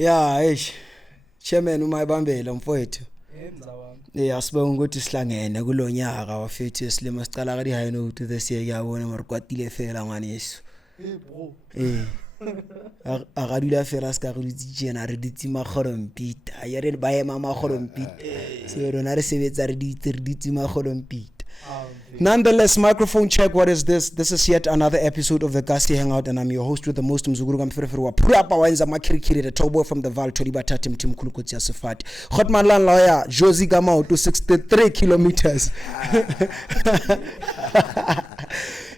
Yeah, eish. Chairman umayibambela mfowethu. Yeah, sibonga ukuthi sihlangene kulonyaka wafethu esilimo sicala ka di high note this year yabona mara kwatile fela ngwaneso. Bro. A dula fela ska go ditjena re ditima kholompita. Ya re ba ema ma kholompita. Se rona re sebetsa re ditima kholompita. Nonetheless, microphone check. What is this? This is yet another episode of the Gasi Hangout, and I'm your host with the most Mzuguru Gamfirifirwa. Purapa Wanza Makirikiri, the tall boy from the Vaal, Toriba Tatim Tim Kulukutsia Safati. Hotman Lan Lawyer, Josie Gamau to 63 kilometers.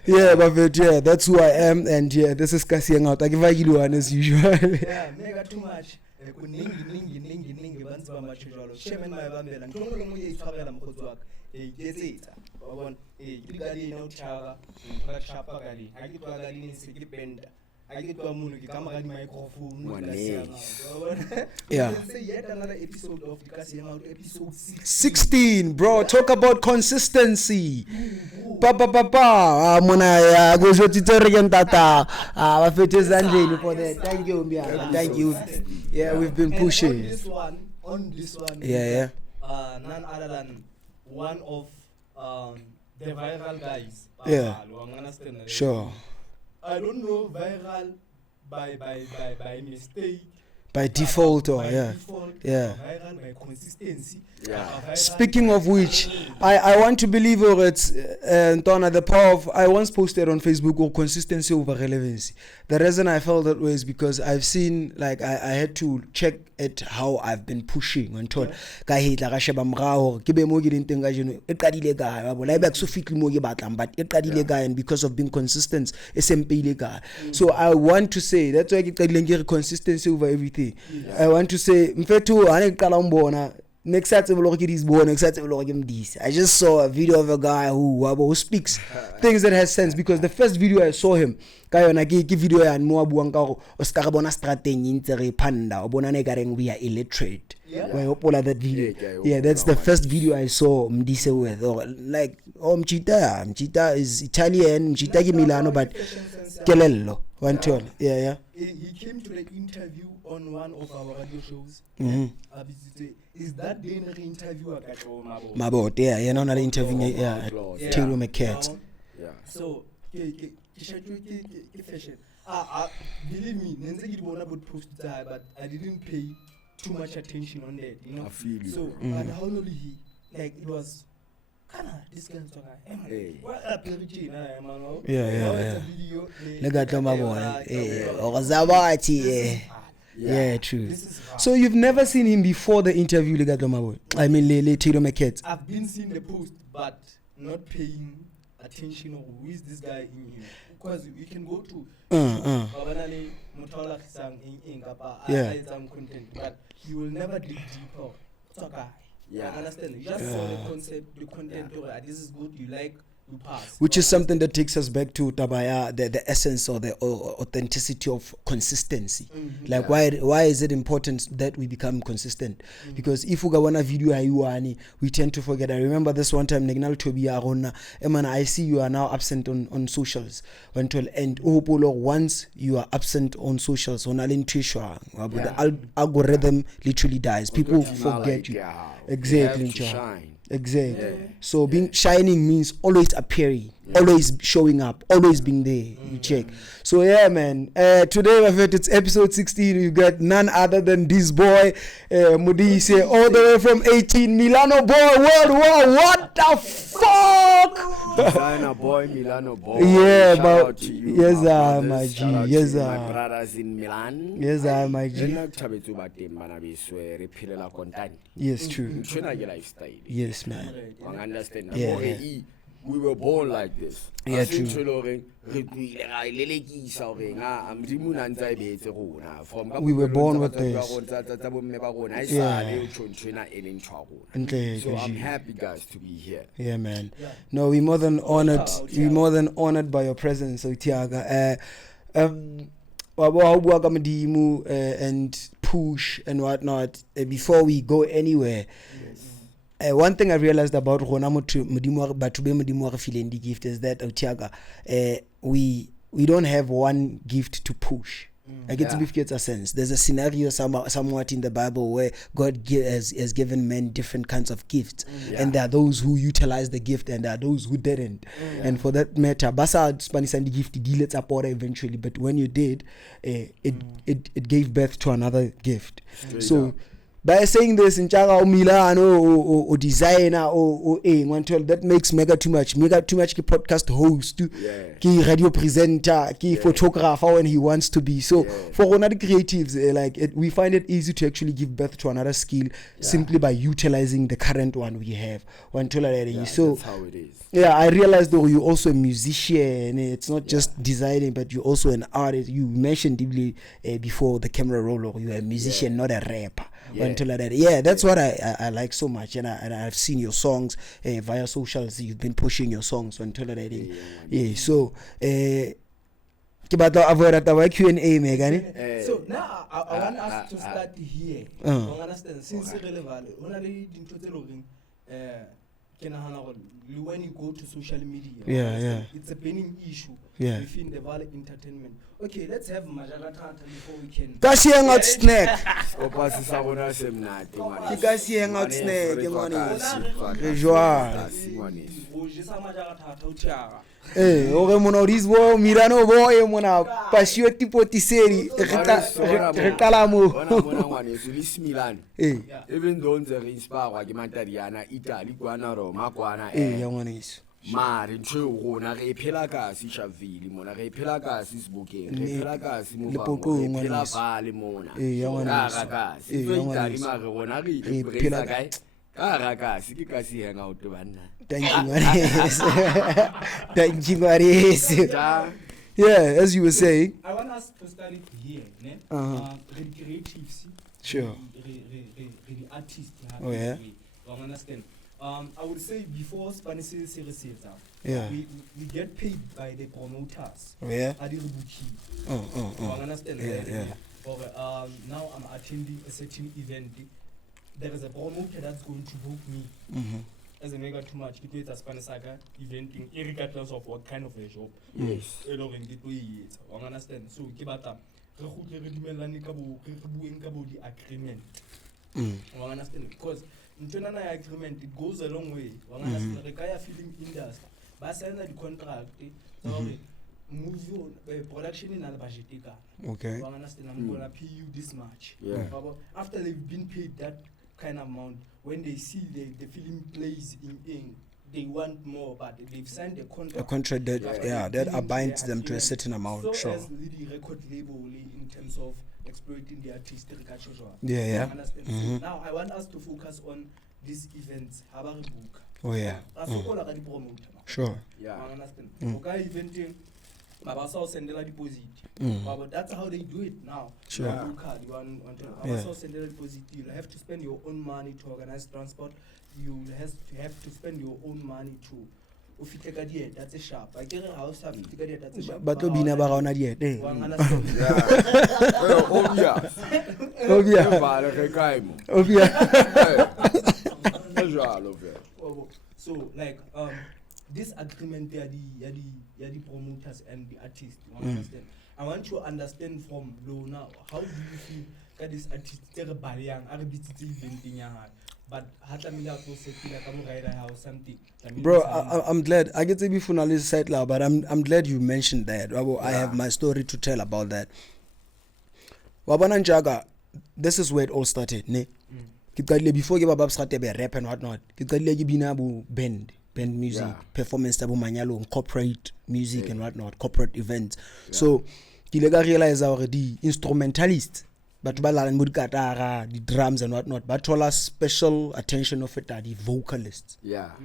Yeah, but yeah, that's who I am, and yeah, this is Gasi Hangout. I give you one as usual. Yeah, mega too much. Ningi, bantu bamachijolo. Chairman mayibambela. Ngikho ngoye isifakela mkhotsi wakhe. Yezitha. Wabona ilikali inawuthaka ngikachapa kali akitwa kali nisikipenda akitwa umuntu ngigama kali microphone yeah, say yet another episode of Gasi Hangout, episode 16 bro. Talk about consistency. Papa mona ya go jotitoregen tata bafethu ezandleni for that. Thank you Mbiya, thank you. Yeah, we've been pushing on this one yeah none other than one of the viral guys. Yeah. Sure. I don't know viral by mistake. By default or yeah. Viral by consistency. Yeah. Speaking of which, I want to believe it's the power of, I once posted on Facebook or consistency over relevancy. The reason I felt that way is because I've seen, like, I had to check at how I've been pushing until ka hitla ga sheba mrao ke be mo ke dinteng ga jeno e qadile ka ba bola e ba so fitli mo ke batlang, but e qadile ka, and because of being consistent e sempile ka. So I want to say that's why ke qadileng ke consistency over everything. I want to say mfethu ha ne qala umbona next time I just saw a video of a guy who speaks things that has sense, because the first video I saw him kayona ke video ya mo abuang ka go o ska bona strategy ntse re panda o bona ne ka reng we are illiterate. When you pull that video, yeah, that's the first video I saw Modee Seh with, or like Mchita is Italian, Mchita ki Milano, but kelello one turn. Yeah. He came to the interview on one of our radio shows. Is that the interview Mabot, yeah, you know, not interviewing, yeah, Taylor McCat. Yeah. So, believe me, Nenze gidi bona about post that, but I didn't pay too much attention on that, you know. I feel you. So, but how only he, like, it was this kind of hey. What up, Yeah. Yeah, true. So you've never seen him before the interview, I mean, Taylor McCat. I've been seeing the post, but not paying attention of who is this guy in him. Because we can go to content, but he will never dig deeper. Yeah. I understand. You just saw the concept, the content. This is good. You like. Which is something that takes us back to Tabaya, the essence or the authenticity of consistency. Like why is it important that we become consistent? Because if we go on a video we tend to forget. I remember this one time Negnal Tobi Arona, Eman, I see you are now absent on socials. And once you are absent on socials, on the algorithm literally dies. People forget you. Exactly. Shine. Exactly. Yeah. So being shining means always appearing, always showing up, always being there. You check. So yeah, man. Today, it's episode 16. You got none other than this boy, Modee Seh, all the way from 18, Milano boy, world war. What the fuck? Designer boy, Milano boy. Yeah, shout but out to you, yes, my G. Yes, my brothers in Milan. Yes, my G. Yes, true. Yes, man. Understand? Yeah. We were born like this. Yeah, true. We were born with this. So I'm happy, guys, to be here. Yeah, man. No, we're more than honored. We're more than honored by your presence, so Tiaga. And push and whatnot. Before we go anywhere. One thing I realized about Batube gift is that we don't have one gift to push. I get to get a sense. There's a scenario somewhat in the Bible where God has given men different kinds of gifts, and there are those who utilize the gift, and there are those who didn't. And for that matter, Basa Spanish and the gift dealed up eventually, but when you did, it gave birth to another gift. So by saying this in Chaga or Milan or designer or that makes Mega2much ki podcast host, ki radio presenter, ki photographer when he wants to be. So for another creatives, we find it easy to actually give birth to another skill simply by utilizing the current one we have. So that's how it is. Yeah, I realized though you're also a musician. It's not just designing, but you're also an artist. You mentioned deeply before the camera roll, you're a musician, not a rapper. That's what I like so much, and I've seen your songs via socials. You've been pushing your songs so Q&A, Megan. So now I want us to start here. Understand? Since when you go to social media, it's a burning issue within the Vaal entertainment. Okay, let's have Majagatata before we can. Kasi hangout snack. Kasi hangout snack. Ore mona rizbo mirano boy mona pasio tipo tiseri retala mo. Even though the inspire wa ke Mantariana Italy kwana Roma kwana mari ntho rona re phela ka se Shavile mona re phela ka se Sebokeng re phela ka se Mobango re phela Vaal mona ka se Italy mare rona re phela kae ka se ke ka se Hangout banna. Thank you, Maris. Yeah, as you were saying. I want us to start it here, ne? The creatives. Sure. The artists. Oh yeah. You understand? I would say before Spanish series, we get paid by the promoters. Oh yeah. You understand? Yeah. Now I'm attending a certain event. There is a promoter that's going to book me. As a Mega2much, it's a Spanish saga eventing, regardless of what kind of a job. Yes. You understand? So, Kibata, the agreement. You understand? Because internal agreement, it goes a long way. You understand? The Kaya film industry, but send the contract, movie production in Albajitika. Okay. You understand? I'm gonna pay you this much. Yeah. After they've been paid that kind of amount, when they see the film plays in they want more, but they've signed a contract. A contract that binds them to a certain amount. So sure. as the record label in terms of exploiting the artistic culture. Yeah. So now I want us to focus on these events. Oh yeah. Sure. Yeah. Understand? Okay, eventing. Babasa send a deposit. But that's how they do it now. Sure. Babasa send a deposit. You'll have to spend your own money to organize transport. You have to spend your own money to. If you take a diet, that's a shop. I get a house, have to take a diet, that's a shop. But to be never on a diet. So like this agreement, they are the promoters and the artists. You understand? I want to understand from Lo now. How do you feel that this artist but something? Bro, I'm glad. I get to be funally side now, but I'm glad you mentioned that. I have my story to tell about that. Wabana Njaga, this is where it all started, ne? Before you Babs Radebe rap and whatnot, band music, performance tabu manyalo, corporate music and whatnot, corporate events. So Kilega realized already instrumentalists, but the drums and whatnot, but all our special attention of it are the vocalists.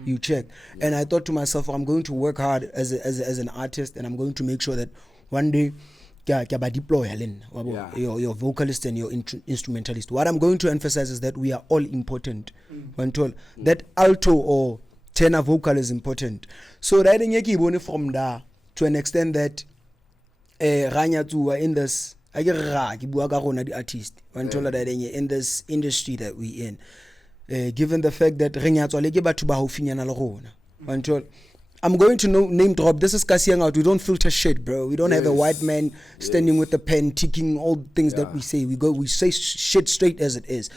You check. And I thought to myself, I'm going to work hard as an artist, and I'm going to make sure that one day deploy your vocalist and your instrumentalist. What I'm going to emphasize is that we are all important. That alto or tenor vocal is important. So writing yeki from there to an extent that Ranya too in this the artist in this industry that we in. Given the fact that Ranya to batho ba haufinyana le rona. I'm going to name drop. This is Kasi Hangout. We don't filter shit, bro. We don't have a white man standing with a pen ticking all the things that we say. We say shit straight as it is.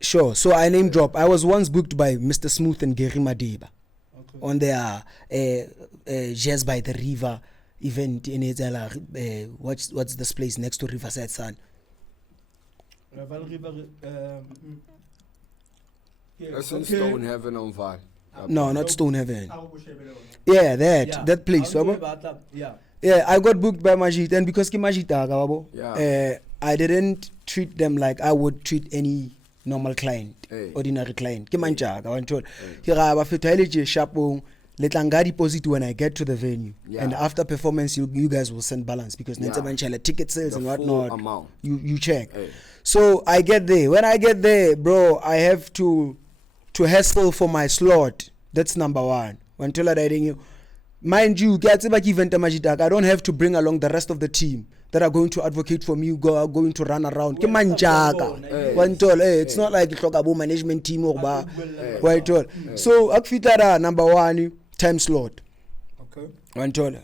Sure. So I name drop. I was once booked by Mr. Smooth and Gary Madeba on their Jazz by the River event in Ezala. What's this place next to Riverside Sun? Vaal River. That's in Stone Heaven on Vaal. No, not Stonehaven. Yeah, that place. Yeah, I got booked by Majid, and because Majid, I didn't treat them like I would treat any normal client, ordinary client. I went told, here I have a fatality chapeau. Let Anga deposit when I get to the venue, and after performance, you guys will send balance because ticket sales and whatnot. You check. So I get there. When I get there, bro, I have to hassle for my slot. That's number one. When Tola riding you, mind you, I don't have to bring along the rest of the team that are going to advocate for me, are going to run around. It's not like a management team or bar. So Akfitara number one time slot. Wantola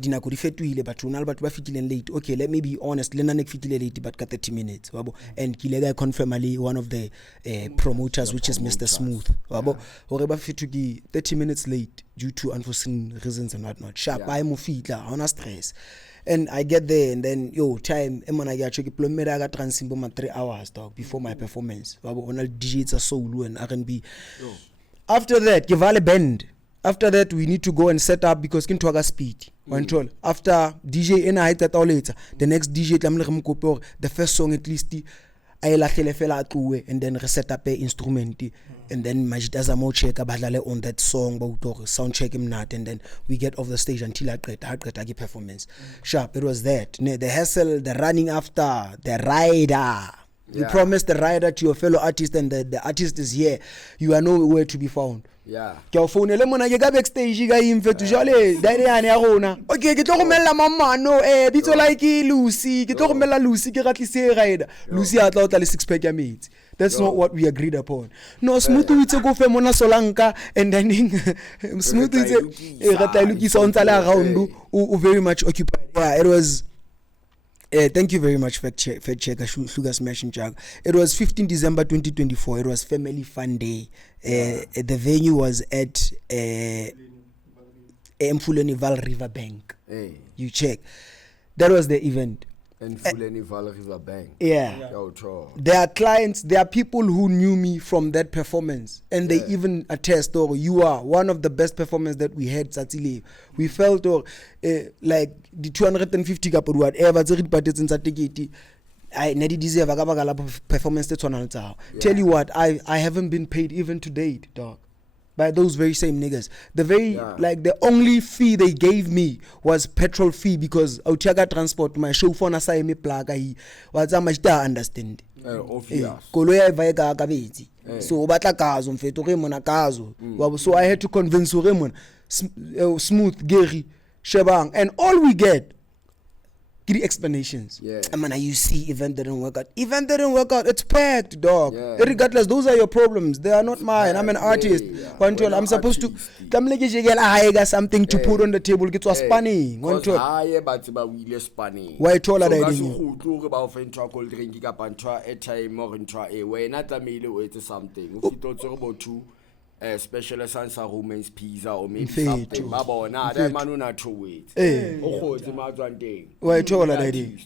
dinako di fetoile batho na le batho ba fitileng late. Okay, let me be honest, le nna ne fitile late but ka 30 minutes wabo, and kile ga confirm ali one of the promoters which is Mr. Smooth wabo hore ba fethuki 30 minutes late due to unforeseen reasons and whatnot. Sharp I mo fitla on stress, and I get there and then time emona ke a check plomera ga transimbo ma 3 hours dog before my performance wabo ona DJs a soul and R&B. After that ke vale band. After that, we need to go and set up because Kintwaga speed. After DJ and I that all later, the next DJ the first song at least I and then reset up a instrument and then Majitaza mo check on that song sound check him not, and then we get off the stage until I get performance. Sharp, it was that. The hassle, the running after, the rider. You promise the rider to your fellow artist and the artist is here. You are nowhere to be found. Ke o founele mona ke ka backstage ka imfetu jale diane ya rona. Okay, ke tlo go mella mamano bitso like Lucy, ke tlo go mella Lucy ke gatlise rider. Lucy a tla o tla le 6 pack ya mates. That's not what we agreed upon. No, Smooth o itse go fe mona Solanka and then Smooth o itse rata lukisa on tsala around o very much occupied. Yeah, it was thank you very much, fact checker, Sugar Smashing Jug. It was 15 December 2024. It was Family Fun Day. The venue was at Mfuleni Vaal River Bank. You check. That was the event. Mfuleni Vaal River Bank. Yeah. There are clients, there are people who knew me from that performance, and they even attest, you are one of the best performances that we had, Satsile. We felt like the 250 kapur whatever I needed deserve a performance that's on. Tell you what, I haven't been paid even to date, dog, by those very same niggas. The the only fee they gave me was petrol fee because Ochaga transport my chauffeur na say me plaga hi was a much understand. Koloya vaega kabezi. So batla kazo mfeto re mona kazo. So I had to convince Remon Smooth, Gary, Shebang, and all we get the explanations. I mean, you see, event didn't work out. Event didn't work out. It's packed, dog. Regardless, those are your problems. They are not mine. I'm an artist. I'm supposed to something to put on the table. Get to spanning. Why taller than you? Special sansa romance pizza or maybe something. Babona, that man na true it. Oh, the mazwande. Why taller than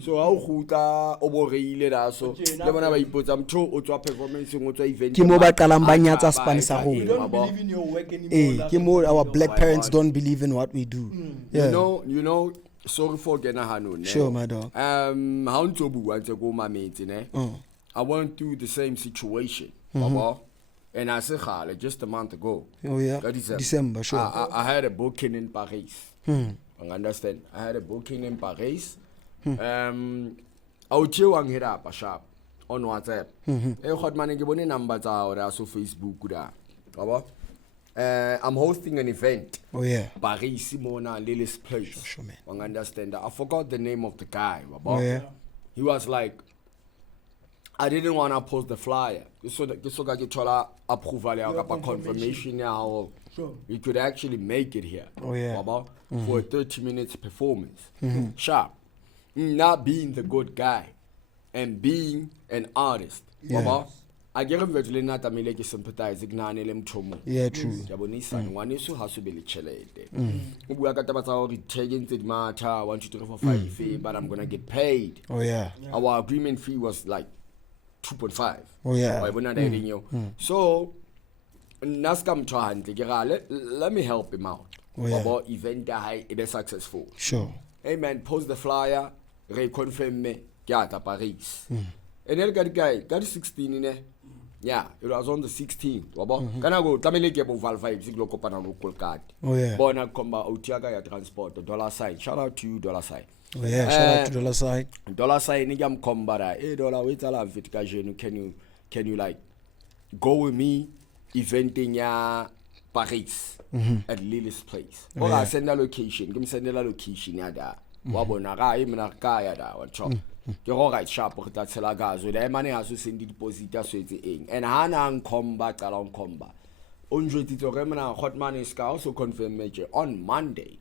so how huta oboreile da so le bona ba ipotsa mtho o tswa performance ngo tswa event ke mo ba qalambanya tsa span sa You don't believe in your work anymore. Ke mo our black parents don't believe in what we do. You know sorry for gena hano. Sure, my dog. How ntso bua ntse go mametse ne. I went through the same situation. Baba. And I said, just a month ago. Oh, yeah. December, sure. I had a booking in Paris. I understand. I had a booking in Paris. I'll chill and hit up a shop on WhatsApp. I got my numbers out on Facebook. I'm hosting an event. Oh, yeah. Paris, Simona, Lily's place. Sure, man. I understand. I forgot the name of the guy. Oh, yeah. He was like, I didn't want to post the flyer. So I could try approval confirmation now. Sure. We could actually make it here. Oh, yeah. For a 30 minutes performance. Sharp. Not being the good guy and being an artist. Yeah. I get a not a milk sympathize ignanelem tomo. Yeah, true. Jabonisan, one is who has to be chelete. We are going to take into the matter 1, 2, 3, 4, 5 fee, but I'm gonna get paid. Oh, yeah. Our agreement fee was like 2.5. Oh, yeah. We're not dating you. So, let me help him out. Oh, yeah. About event that be successful. Sure. Hey man, post the flyer, reconfirm me, get a Paris. And then got 16 in there. Yeah, it was on the 16th. Can I go? Tamile ke bo Vaal 5 siglo kopana local card. Oh, yeah. Bona komba Otiaga ya transport $. Shout out to you $. Oh, yeah. Shout out to $. $. Ni gam kombara. $. wait ala fit ka jenu. Can you like go with me eventing ya Paris at Lily's place? Oh, Or yeah. I send a location. Give me send a location ya da. Wabona ga imna ka ya da. Wacho. Ke go right sharp go tla tshela gazo. Le money ha so send deposit ya so etse eng. And ha na nkomba qala nkomba. Onjwetitse re mna hot money ska also confirm meje on Monday.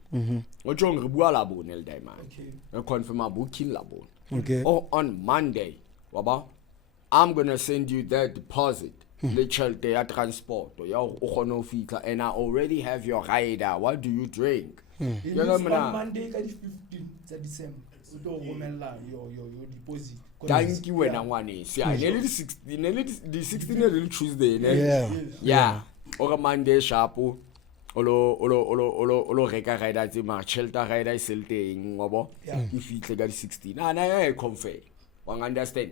O jong re bua la bone le diamond. Okay. Re confirm a booking la bone. Okay. Oh, on Monday, waba, I'm gonna send you that deposit. Le chelte ya transport ya o kgone fitla, and I already have your rider. What do you drink? It You means know, on Monday, ka di 15 December. So do romella your deposit. Thank you when I want it. Yeah, nearly the 16 is Tuesday. Yeah. Yeah. Or Monday sharpo. Olo reka rider tse ma shelter rider selteng ngobo. If you take 16. And I confirm. One understand.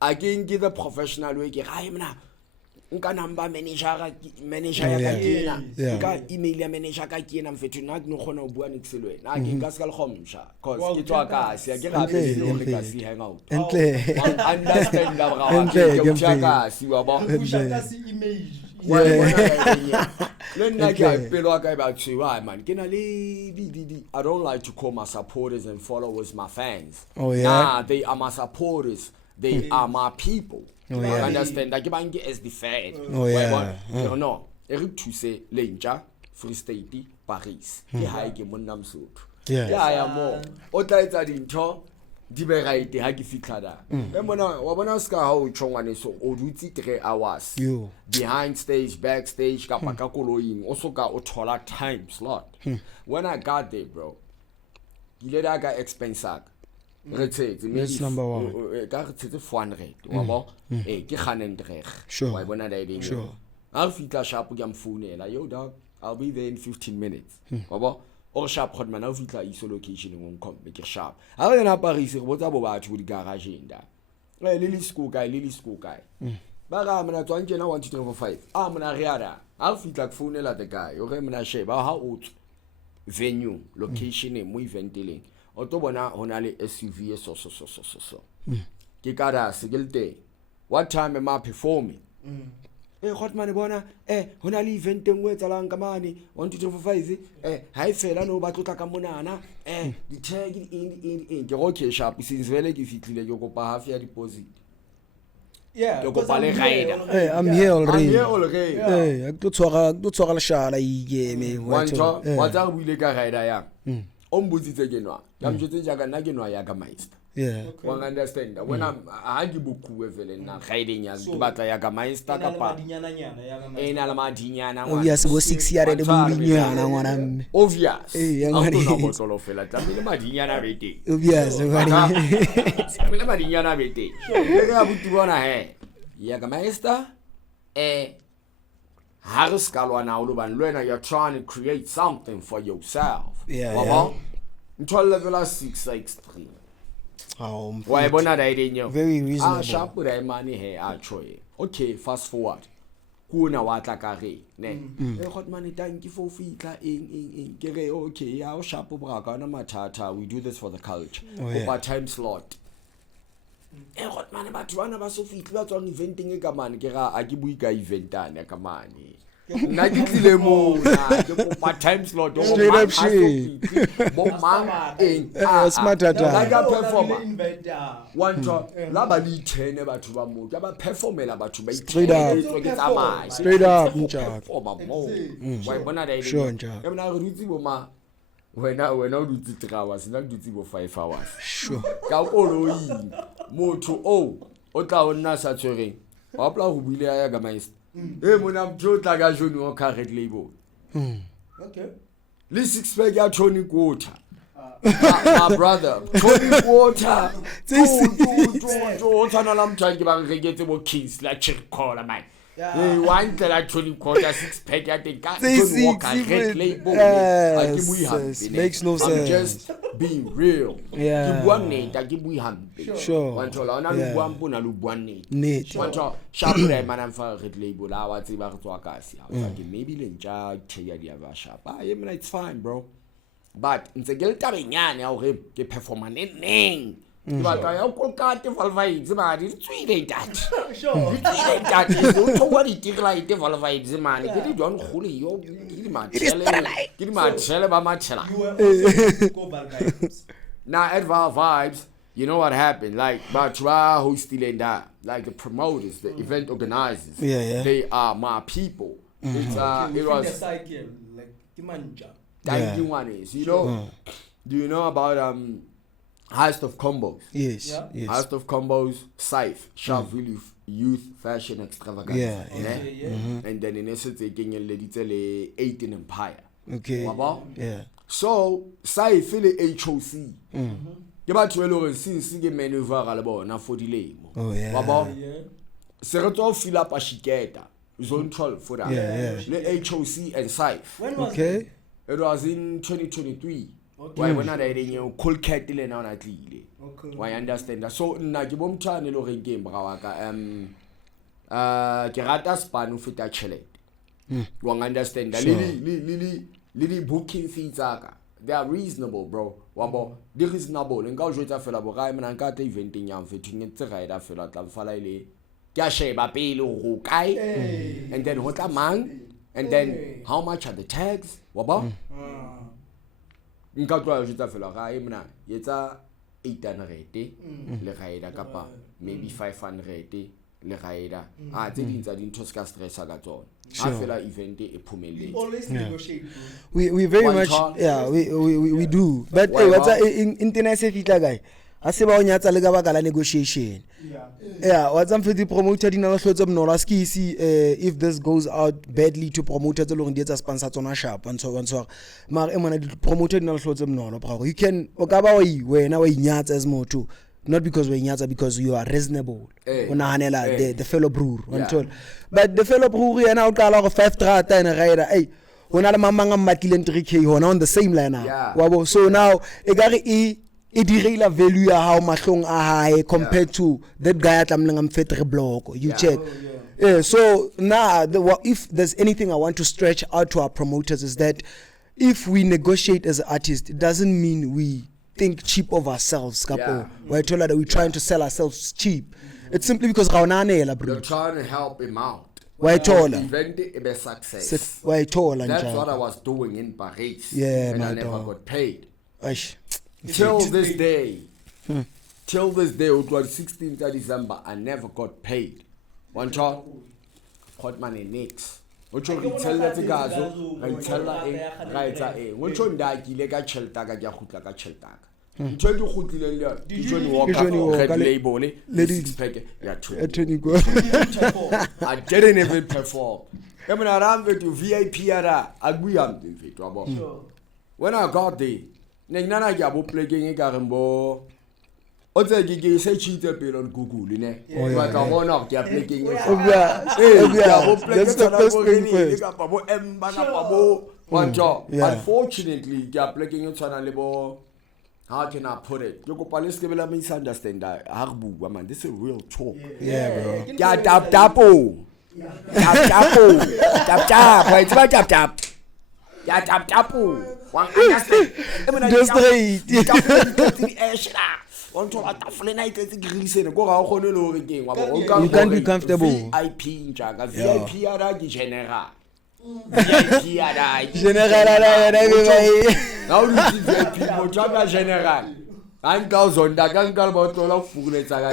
Again, give the professional way. Hi, mna. Nka number manager ya ka kena. Nka email ya manager ka kena mfethu na ke no khona o bua nix le wena. Ke nka ska le khomsha. Cause ke tswa ka se ke ga pe le le ka si hangout. Understand da bra. Ke tswa ka si wa ba. Ushaka si image. Le nna ke pelo ka ba tshwa man. Ke na le di. I don't like to call my supporters and followers my fans. Oh, yeah. Nah, they are my supporters. They are my people. Oh, yeah. Understand? Like bangi as the fan. Oh, yeah. No. Eric Tuse, Lenja, Free State, Paris. Ke hae ke monna msotho. Yeah. Ya mo. O tla etsa dintho di be right ha ke fitla da. E mona wa bona ska ha o tshongwane so o dutse 3 hours. You. Behind stage, backstage, ka paka koloing, o soka o thola time slot. When I got there, bro, ile da ga expense ak. That's number one. Ka re tshetse 400 wa bo ke khaneng reg Sure. wa bona da ideng Sure. I'll fitla sharp ke mfounela yo dog I'll be there in 15 minutes wa bo o sharp khot mana o fitla iso location ngong kom ke sharp a re na Paris re botsa bo batho go di garage nda lili school guy ba ga mna tswang tjena 1 2 3 4 5 a mna re ara I'll fitla ke founela the guy o re mna sheba ha o venue location mo eventeleng o to bona hona le SUV so ke kada segelte what time am I performing got mane bona hona le event engwe tsalang ka mane 1 2 3 4 5 ha ifela no ba tlotla ka monana di tag in ke go ke sharp since vele ke fitlile ke go pa half ya deposit. Yeah, Yo go pale rider. Hey, I'm here already. Yeah. Hey, go tswara shala ige me. Wa tsa buile ka rider ya. O mbutsitse ke nwa. Ya mjotse jaaka nna ke nwa ya ka meister. Yeah. One understand. When I'm ha ke bokuwe vele na riding ya ke batla ya ka meister ka pa. Na la madinyana ngwana. Obvious go 6 year de bulinyana ngwana mme. Obvious. Ya ngwana. ngwana. Auto no botolo fela tlamile madinyana bete. Obvious ngwana. Tlamile madinyana bete. Ke ga buti bona he. Ya ka meister Harris Kalwana Uluban Lena, you're trying to create something for yourself. Yeah. Until level 663. Why bona da idenya? Very reasonable. Sharp with money here actually. Okay, fast forward. Kuna watla ka re, ne. Got money thank you for fitla in. Ke okay, ya o sharp bra ka na mathata. We do this for the culture. Over time slot. Got money batho bana ba so fitla ba tswang eventing e ka mane ke ga a ke bui ka eventane ka mane. nna ke tlile mona ke kopa time slot Straight up shit. bo mang eng Smart data. like a performer one time la ba di 10 batho ba mo ke ba performela batho ba Straight up. Straight up, Njaka. why bona da Sure, Njaka. ke bona re dutse bo ma wena o dutse 3 hours nna ke dutse bo 5 hours Sure. ka koloi motho o tla o nna sa tshwereng wa pla go buile ya ga maestro mona mtho tla ga joni o ka red label Okay. le 6 pack ya Tony Quarter my brother Tony Quarter o tsana la mthangi ba ngeketse bo Kings la Chircola man one tla Tony Quarter 6 pack ya teng ka Tony Walker red label makes no sense. I'm just being real Yeah. ke bua nnete ke bua hampe Sure. wa nthola ona lu bua mpona lu bua nnete Nnete. wa nthola sharp rap man fa red label la wa tseba re tswa kasi ke maybe le ntja theya dia ba sharp mina it's fine bro but ntse ke le tabenyane ya hore ke performa neng ke batla ya kolkate valvaids ma di tswile that Sure. that o thowa di tikla ite valvaids man ke di don khule yo ke di matshele ba matshela Go Vaal vibes. now at Vaal vibes you know what happened like but hosting that like the promoters the event organizers Yeah. they are my people it's it The was cycle like Kimanja. thank you one is you know do you know about Heist of Combos Yes. Yeah. Yes. Heist of Combos Saif Shavili Youth Fashion Extravaganza Yeah, Yeah. and then in essence they gain le 18 Empire Okay. Wabo? Yeah. so Saif le HOC ke batho e le gore since ke maneuver le bona for dilemo Oh, yeah. Wabo? Yeah. se re tlo fill up a shiketa zone 12 for that Yeah. le HOC and Saif When was Okay. it was in 2023 Okay. why when I did you cool cat le na ona tlile Okay. why understand that so nna ke bomthane le gore ke mbra wa ka ke rata span o feta chelete you understand that le di booking fees tsaka they are reasonable bro wabo di reasonable nka o jwetsa fela bo ga mina nka ta eventing yang fetting ntse ga ida fela tla fala ile ke a sheba pele go kae and then what a man and then how much are the tags wabo nka tloa jwetsa fela ga mina yetsa 800 le gaida kapa maybe 500 le gaida tse dintsa dintho ska stressa ka tsona ha fela event e phumelletse always negotiate. We very One much chance. we do. But Why what's not? internet se fitla guy. A se ba o nyatsa le ka baka la negotiation. Yeah, what's am fiti promoter dina la hlotse mnola ski see if this goes out badly to promoter tse leng di etsa sponsor tsona sharp and so mar e mona di promoter dina la hlotse mnola bra you can o ka ba wena wa inyatsa as motho not because we nyatsa because you are reasonable una hanela the fellow brewer until but the fellow brewer yena o qala go 5 trata ene gaira hey ona le mamanga mmatlile 3k hona on the same line now wabo so now e gare e direla value ya how mahlong a hae compared to that guy at amlang am fetre block you check so now if there's anything I want to stretch out to our promoters is that if we negotiate as artists it doesn't mean we think cheap of ourselves kapo why told that we're trying to sell ourselves cheap it's simply because raunanela bro you're trying to help him out why told event a success why told that's what I was doing in Paris Yeah, and my I never dog. got paid Aish. till this day it was 16th of December I never got paid one time got money next ocho re tshella tsegazo re tshella ra etsa ocho ndakile ka chelta ka khutla ka chelta ka ntho di khutlile le di Johnny Walker red label le di pack ya 20 I didn't even perform ke mona rambe to VIP ara agbuya mfethu wabo when I got there nna ke a bo plugging e ka rembo o tse ke se cheat pele on Google ne ba tla bona ke a plugging that's the first thing first ka bo emba na pa bo wanto unfortunately ke a plugging e tsana le bo how can I put it you go police ke bela misunderstand ha re bua man this is real talk bro ya tap wait ba tap ya tap one understand just straight on to a tafle night at the grisene go ga gone le hore keng wa bo you can't be comfortable VIP njaga VIP ara ke general VIP ya dai General now you VIP motaka general anka uzonda kanka botolo fukuletsa ka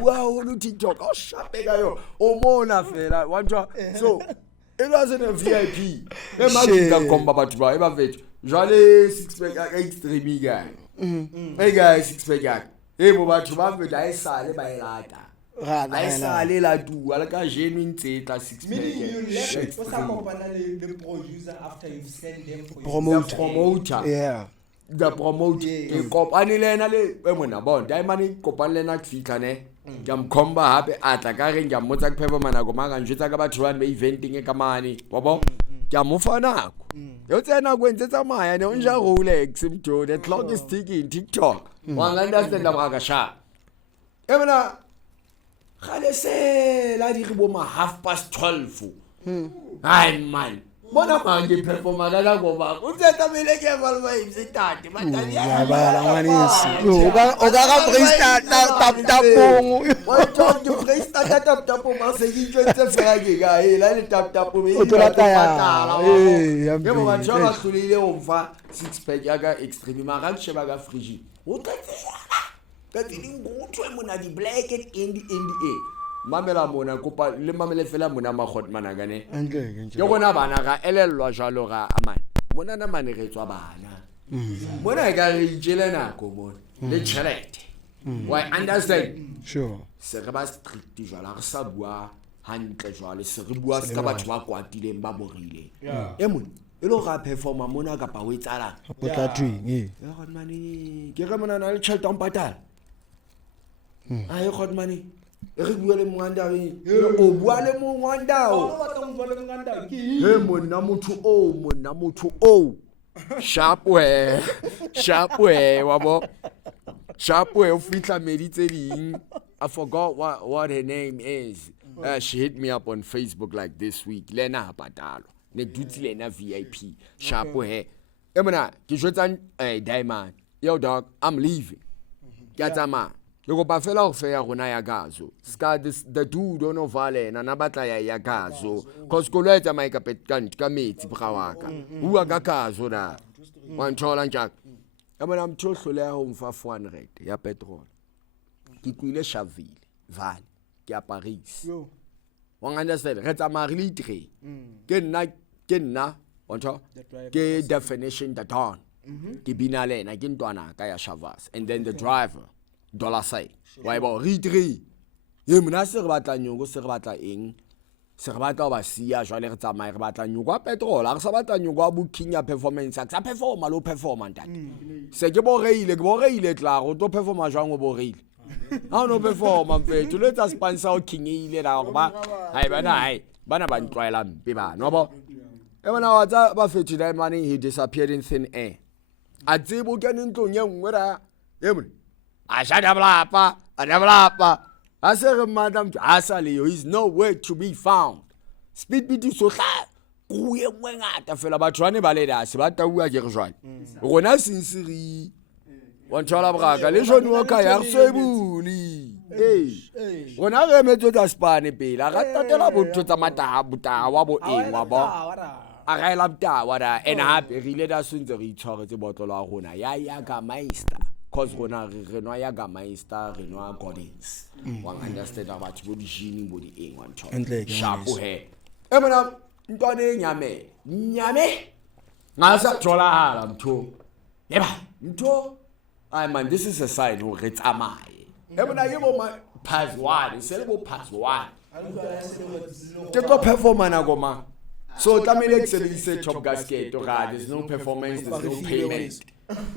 wow lu TikTok o shapeka yo omona fela wantwa so it wasn't a VIP emagika komba batho ba eba vethu jwale 6 pack extreme guy hey guys 6 pack hey bo batho ba vethu a esale ba elata a esale la tu ala ka genuine tsetla 6 pack o sa kopana le producer after you send them for promoter yeah the promote kopane lena le emona bona diamond kopane lena kufika ne ngamkhomba hape atla ka re ngamotsa kuphepha manako manga njitsa ka batho ba eventing ekamani wabo ngamufana nako yotsena kwentsetsa maya ne unja Rolex mtho the clock is ticking TikTok wanga understand abaka sha emona khale se la di ribo ma 12:30 ay man bona manje performa la ngoba uthetha mele ke valva imsitati matali ya bala ngwanisi oka freestyle tap wathi du freestyle tap mase ngitshwetse fela ke ka la le tap o tolata ya yebo bathola hlulile umfa 6 pack yaka extreme mara kusheba ka frigi uqetsela ka dilingutwe mona di black in the mamela mona kopa le mamele fela mona magot manaka ne ke gona bana ga elellwa jalo ga amane mona na mane re tswa bana mona ga re itjele nako mona le chelete why understand sure se re ba strict jalo ga sa bua hantle jalo se re bua se ka batho ba kwatile ba borile mona elo ga performa mona ka pa o etsala botla twing god mane ke re mona na le chelete on patala ai god mane re bua le mwanda o bua le mwanda he monna motho o sharp we wabo sharp we o fitla meditse ding I forgot what her name is she hit me up on Facebook like this week lena patalo ne duty lena VIP sharp we emona ke jotsa diamond yo dog I'm leaving yatsama Yoko Bophelong go feya gona ya gazo ska the dude ono Vaal na batla ya gazo cause go letsa maika petkant ka metsi brawaka bua ka gazo na one thola njak yabona mthohlo le ho mfa 400 ya petrol ke kuile Shavile Vaal ke a Paris yo wa understand re tsa marili 3 ke nna wantho ke definition the dawn ke binale na ke ntwana ka ya Shavas and then the driver $sign wa ba re ye mona se re batla nyoko se re batla eng se re batla ba sia jwale re tsamaya re batla nyoko a petrol a re sa batla nyoko a booking ya performance a performa lo performa ntate se ke boreile tla go to performa jwang o boreile ha no performa mfethu let's sponsor king ile la go ba bana ba ntwaela mpe bana ba bona wa tsa ba fethu la money he disappeared in thin air a tsebo ke ntlong ye nngwe ra bona Adabla. I said, Madam Asali, is nowhere to be found. Speed be so high. We went at a fellow about running ballet, but we are Jerusalem. When I sincere one Chalabraga, Legion Walker, Sebuli. Hey, when I met to the Spanish bill, I got to about to the Matabuta, Wabo, I love that, and happy related soon to reach her the bottle of Hona, Yaga Meister. Cause gona re no ya ga master re no godins wa understand about body gene body eng one chop sharp he emona ntwane nyame ngasa thola hala mtho yeba mtho I man this is a sign ho re tsamaye emona yebo ma pass 1 selebo pass 1 ke to performa na goma so tlamele eksebise top gasket to ga there's no performance there's no payment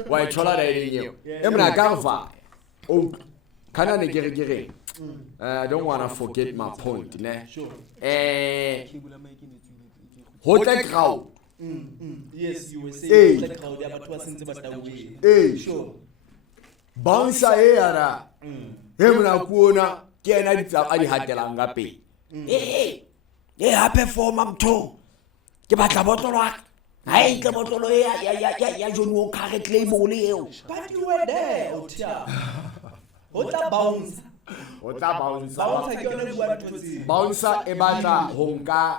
why thola da eng emna garva oh kana ne gere I don't want to forget my point ne hotel crowd yes you were saying hotel crowd ya batho ba sentse ba sta sure bouncer ara emna kuona ke ena ditsa a di hatelang ga pe ha performa mtho ke batla botolo wa hai ke botolo ya John Walker re claim ole eo but you were there otia hota bounce O tla Bouncer ke yona e bua ntho tseo. bouncer e batla ho nka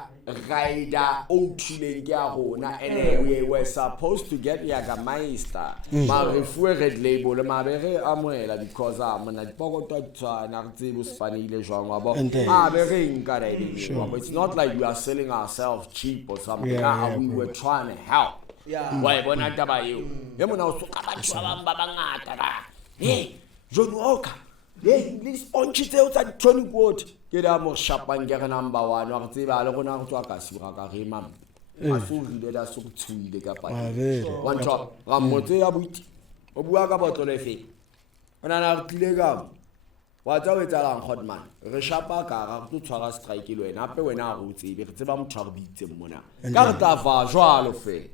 rider o thuleng ke ya rona, and we were supposed to get Yagameister ma re fuwe red label ma be re amoela because mona dipokotwa tsana re tsebe sfanile jwang wa bo be re nka riding. It's not like we are selling ourselves cheap or something. We were trying to help. Wa bona taba eo ye mona o soka batho ba bangata ba John Walker le sponge tseo tsa Tony Wood ke da mo shapang ke re number 1 wa re tseba le gona go tswa ka sira ka re mama a so rile da so tshuile ka pa one top ga motse ya buti o bua ka botlo le fe ona na re tlile ka wa tsa o etsalang hotman re shapa ka ga go tshwara strike le wena ape wena a go tsebe re tseba motho a re bitse mona ka re tla va jwalo fe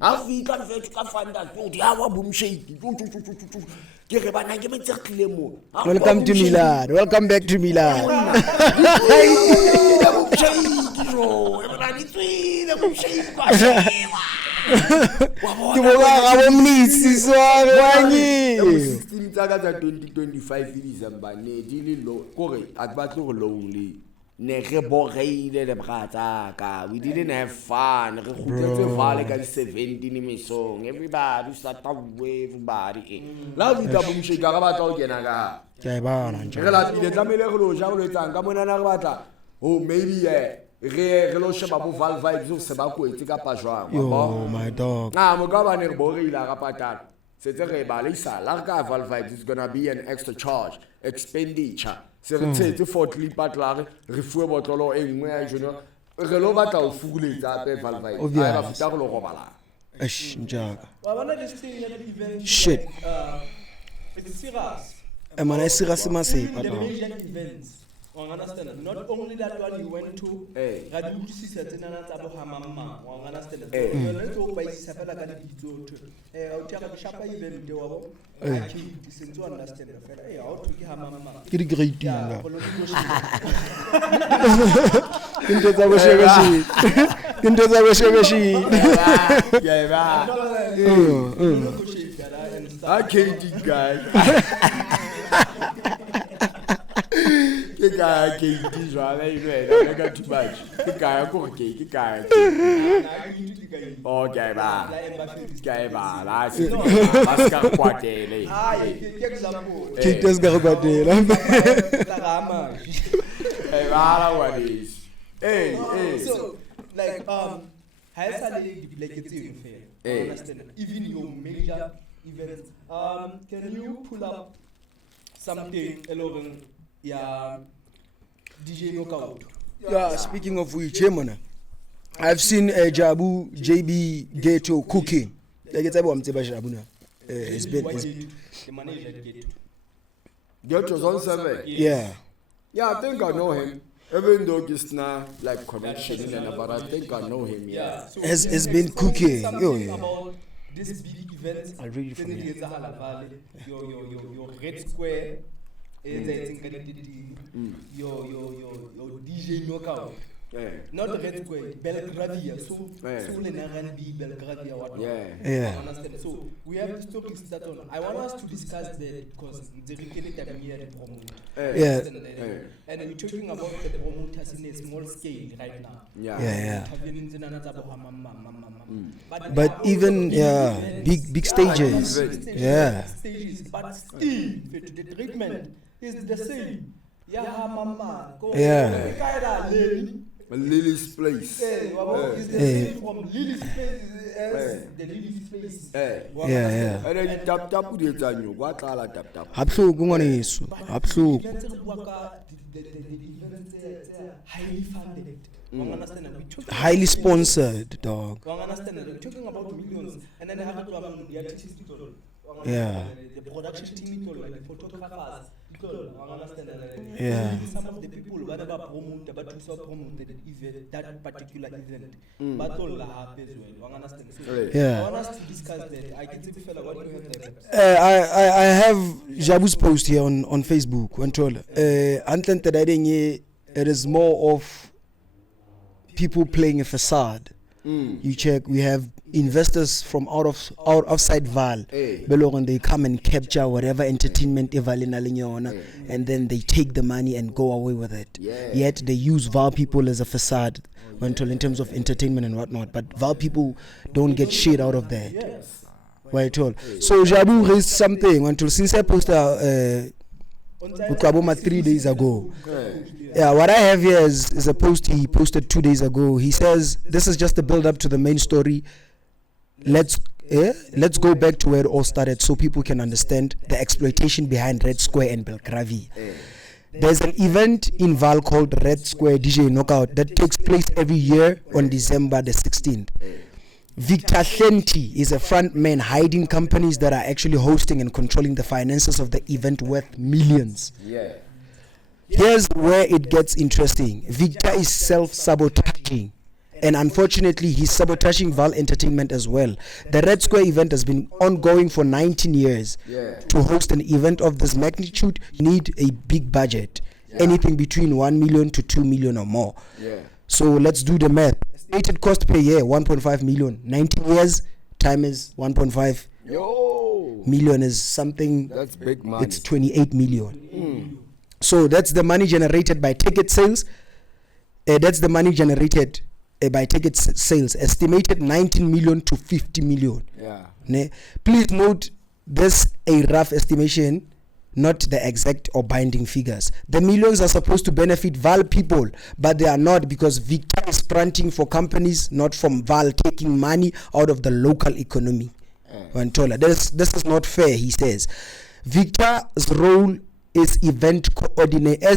a fitla fe ka fanda go di a wa boom shake ke re bana ke metse tlile mo welcome to Milan, welcome back to Milan. Ke boga ga bomnisi sware wanyi 16 tsaka tsa 2025 December ne di le lo kore a batla go lonely ne re bogeile le brata ka we didn't have fun re khutletse Vaal ka 17 mesong everybody start away everybody la vita bomshika ga batla o kena ka ke a bana nje re la pile tlamele re lo ja go letsang ka mona na re batla oh maybe re lo sheba bo Vaal vibes o se ba kwetse ka pa jwang oh my dog mo ka ba ne re bogeila ga patata setse re ba le isa la ka Vaal vibes is going to be an extra charge expenditure se re tsetse fortly patla re fuwe botlolo e nngwe ya junior re lo batla o fukuletsa pe Vaal vibes ba fita go lo robala njaga Wa bona this thing at the event shit it's serious. man I serious masepa The dog major events. You understand? Not only that one you went to, Radusisa Tenana Tabo Hamama, you understand? You let's go by Sapala Gadizo to a Shapa event, you understand? How to Hamama. get a great deal into the washing into the washing machine I can't guy. The guy can't visualize I got too much. The guy cookie, the guy. Oh, Gaba. Gaba, I see. Pascal Quatele. Keep this girl got there. Hey, what is? Hey. So, like, has a like it's fair. Understand? Even your major events. Can you pull up something along? Yeah, DJ Knockout. Yeah, speaking of which, man, I've seen Jabu JB Ghetto cooking. It's been the manager Ghetto's on 7. yeah. Yeah, I think I know him. Even though it's not like connection, but I think I know him. Yeah. So Has been cooking. About this big event. I'll read it from here. Your Red Square. Your DJ Knockout. Not the Red Square, Belgravia. So Belgravia. Yeah. Understand? So we have this topic that on. I want us to discuss that because the recorded here the promote. Yeah. And we're talking about the promoters in a small scale right now. Yeah. But even big stages. Yeah. Stages, but still the treatment is the same. Yeah, mama. Lily's place. Is the same from Lily's place the Lily's place. Yeah. And then you tap with your tango. What are tap? Absolutely, absolutely. The events are highly funded. Highly sponsored, dog. We're talking about millions, and then the production team, the photographers. Yeah. Some of the people who promote the event, that particular event, but all happens well. Yeah. I want us to discuss that. I can see fella what you have I have Jabu's post here on Facebook. It is more of people playing a facade You check, we have investors from outside Vaal. Belong, they come and capture whatever entertainment and then they take the money and go away with it. Yet they use Vaal people as a facade until in terms of entertainment and whatnot. But Vaal people don't get shit out of that. Right, all. So Jabu raised something until since I posted 3 days ago. Yeah, what I have here is a post he posted 2 days ago. He says this is just a build up to the main story. Let's go back to where it all started so people can understand the exploitation behind Red Square and Belgravi. There's an event in Vaal called Red Square DJ Knockout that takes place every year on December the 16th. Victor Senti is a front man hiding companies that are actually hosting and controlling the finances of the event worth millions. Here's where it gets interesting. Victor is self-sabotaging, and unfortunately he's sabotaging Vaal Entertainment as well. The Red Square event has been ongoing for 19 years. To host an event of this magnitude, you need a big budget, anything between 1 million to 2 million or more. So let's do the math. Estimated cost per year 1.5 million. 19 years, time is 1.5 million is something. That's big money. It's 28 million. So that's the money generated by ticket sales. That's the money generated by ticket sales. Estimated 19 million to 50 million. Please note this a rough estimation, not the exact or binding figures. The millions are supposed to benefit Vaal people, but they are not, because Victor is fronting for companies not from Vaal, taking money out of the local economy. This is not fair, he says. Victor's role is event coordinator.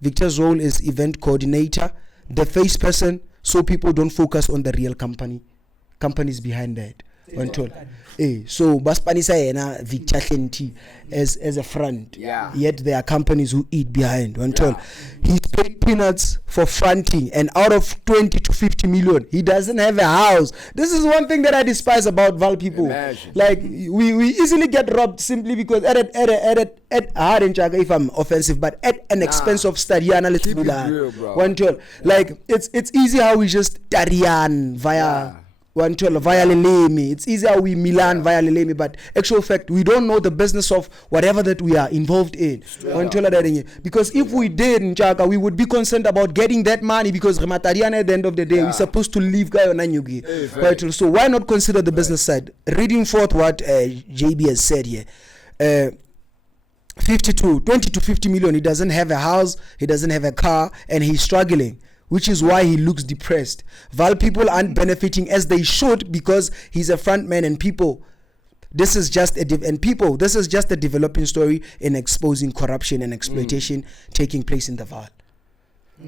Victor's role is event coordinator, the face person, so people don't focus on the real companies behind that. So Baspanisa Victor Senti as a front. Yet there are companies who eat behind. He's paid peanuts for fronting, and out of 20 to 50 million, he doesn't have a house. This is one thing that I despise about Vaal people. Imagine. Like we easily get robbed simply because at if I'm offensive, but at an expense of Stadiana. Let's be like it's easy how we just Tarian via Lelemi. It's easy how we Milan via Lelemi, but actual fact we don't know the business of whatever that we are involved in. Because if we did, Njaka, we would be concerned about getting that money, because Rematariana at the end of the day we're supposed to leave Guy on Anyugi. So why not consider the business side? Reading forth what JB has said here. 20 to 50 million. He doesn't have a house, he doesn't have a car, and he's struggling, which is why he looks depressed. Vaal people aren't benefiting as they should because he's a front man, and people. This is just a developing story in exposing corruption and exploitation taking place in the Vaal.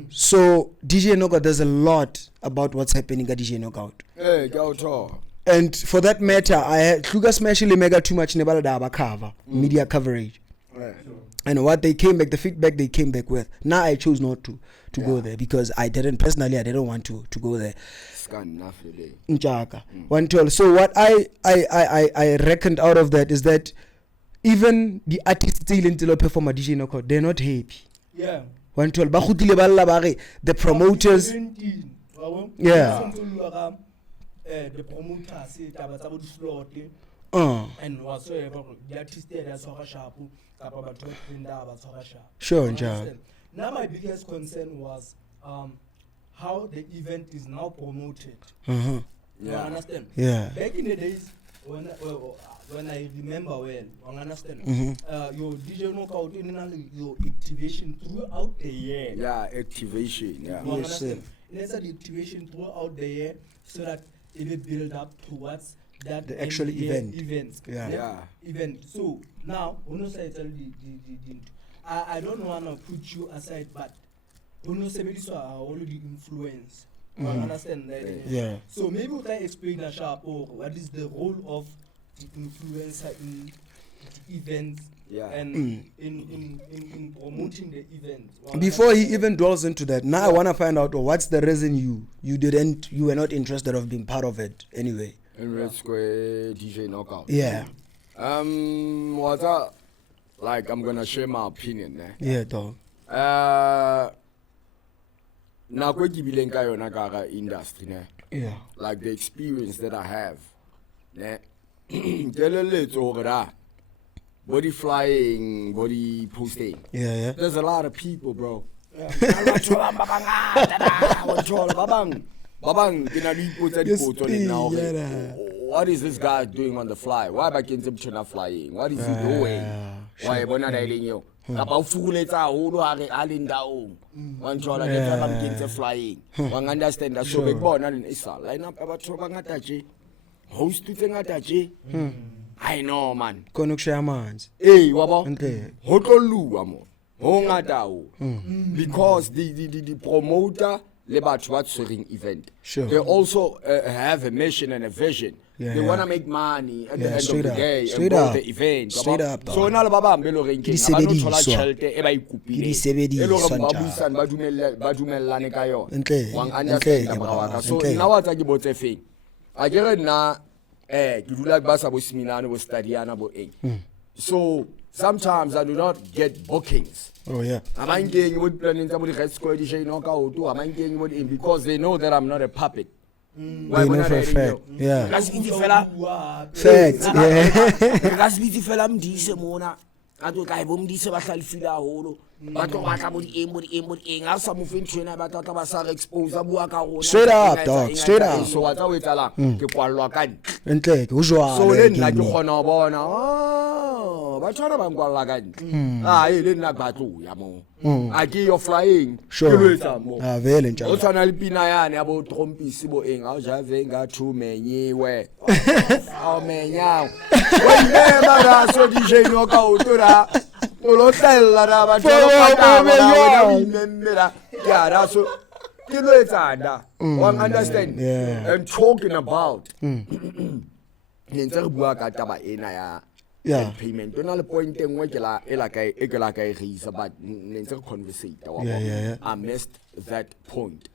So DJ Knockout, there's a lot about what's happening at DJ Knockout. And for that matter, I had especially Mega2much and Babs Radebe media coverage. And what they came back, the feedback they came back with. Now I chose not to go there because I didn't want to go there. So what I reckoned out of that is that even the artists still in the perform at DJ Knockout, they're not happy. The promoters. The promoters and whatsoever the artist there sharp. Sure, now my biggest concern was how the event is now promoted. You understand? Back in the days when I remember well, you understand? Your DJ Knockout, your activation throughout the year. Activation. You understand? Let's the activation throughout the year so that it will build up towards that the actual event. Event. So now, I don't want to put you aside, but are already influenced. You understand that? So maybe we can explain that sharp what is the role of the influencer in the events and in promoting the event. Before he even dwells into that, now I want to find out what's the reason you were not interested of being part of it anyway. In Red Square DJ Knockout. I'm gonna share my opinion there. Dog. na go ke bileng ka yona ka industry ne. Yeah. Like the experience that I have. Ne. Teleletso gore da. Body flying, body posting. Yeah. There's a lot of people, bro. Babang, what is this guy doing on the fly? Why back in China flying? What is he doing? Why bona dialing you? About fuletsa holo ha re alindaong. One chola ke tla mkentse flying. Wang understand that so big bona isa line up abatho bangata je. Host tse ngata je. I know man. Khona ukushaya amanzi. Wabo. Ho tloluwa mo. Ho ngata o. Because the promoter le batho ba tshwering event. Sure. They also have a mission and a vision. Yeah, they want to make money at the end of the day and straight go up. the event. Straight up. So na le ba bang be lo reng ke ba no thola tšhelete e ba ikupile. E lo reng ba buisana ba dumellane ka yona. Wang understand ka brawaka. So nna wa tsa ke botse feng. A ke re nna ke dula ba sa bo seminane bo stadiana bo eng. So sometimes I do not get bookings. Oh yeah. Amangeng would planning to the red square DJ no ka o to amangeng would in because they know that I'm not a puppet. They know for a fact. Yeah. Gasbiti fela. Fact. Yeah. Gasbiti fela mdise mona. Ato ka bo mdise ba hlalfila holo. Ba tlo ba tla bo di eng a sa mo feng tshwena ba tla ba sa expose bua ka rona. Straight up dog, straight up. So wa tsa o etsalang ke kwallwa ka ntle ke ho jwala. So le nna ke gona bona. Ba tshwana ba ngwalla ka ntle. Le nna ba tlo ya mo. A ke yo flying. Ke lo etsa mo. Vele njalo. O tshwana le pina yane ya bo trompisi bo eng a ja venga thu menyiwe. O menyawo. Wena mara so DJ no ka o tura. O lo tella ra ba tlo ka ba remember ya ra so ke lo etsa nda. One understand? Yeah. I'm talking about. Nentse re bua ka taba ena ya yeah payment ona le point engwe ke la ka e reisa but nentse re conversate wa yeah. I missed that point.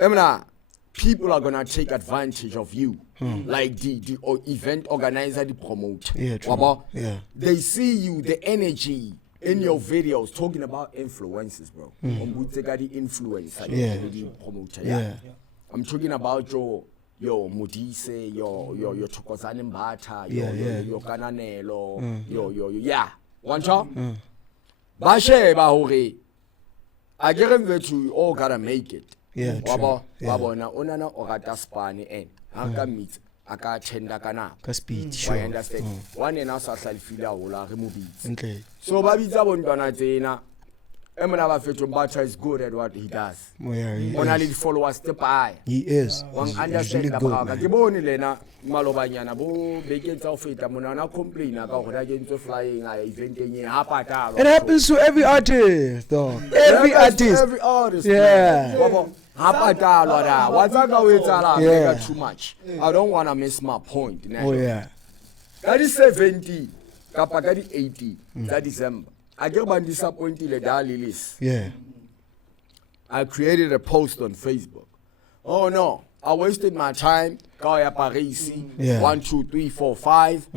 Emna, people are gonna take advantage of you, like the event organizer, the promoter. Yeah, true. Yeah. They see you, the energy in your videos talking about influences, bro. The influencer, the promoter. Yeah. I'm talking about your Modee Seh, your Chokozane Mbata, your Kananelo, your yeah. One shot. Bashe ba hore. I get that you all gotta make it. Yeah, true. Wabona onana orata spani en. Aka meet aka tenda kana. Ka speed, I sure. understand. One na sa hlalfila hola remove it. Okay. So ba bitsa bontwana tsena. Emana ba fetho Mbata is good at what he does. Oh, yeah, he Onali is. followers step by. He is. Wang He's understand really ka good, ba man. ke bone lena malobanyana bo beke tsa o feta mona na complain ka gore ke ntse flying a event enye ha patalo. It happens to every artist, though. Every artist. Every artist. Yeah. Ha patalo da. What's that go etsala Yeah. too much. I don't want to miss my point. Oh yeah. Ka di 70 kapa ka di 80 tsa December. I get ban disappointed da lilis. Yeah. I created a post on Facebook. Oh no, I wasted my time. Kaya Parisi, Yeah. 1, 2, 3, 4, 5.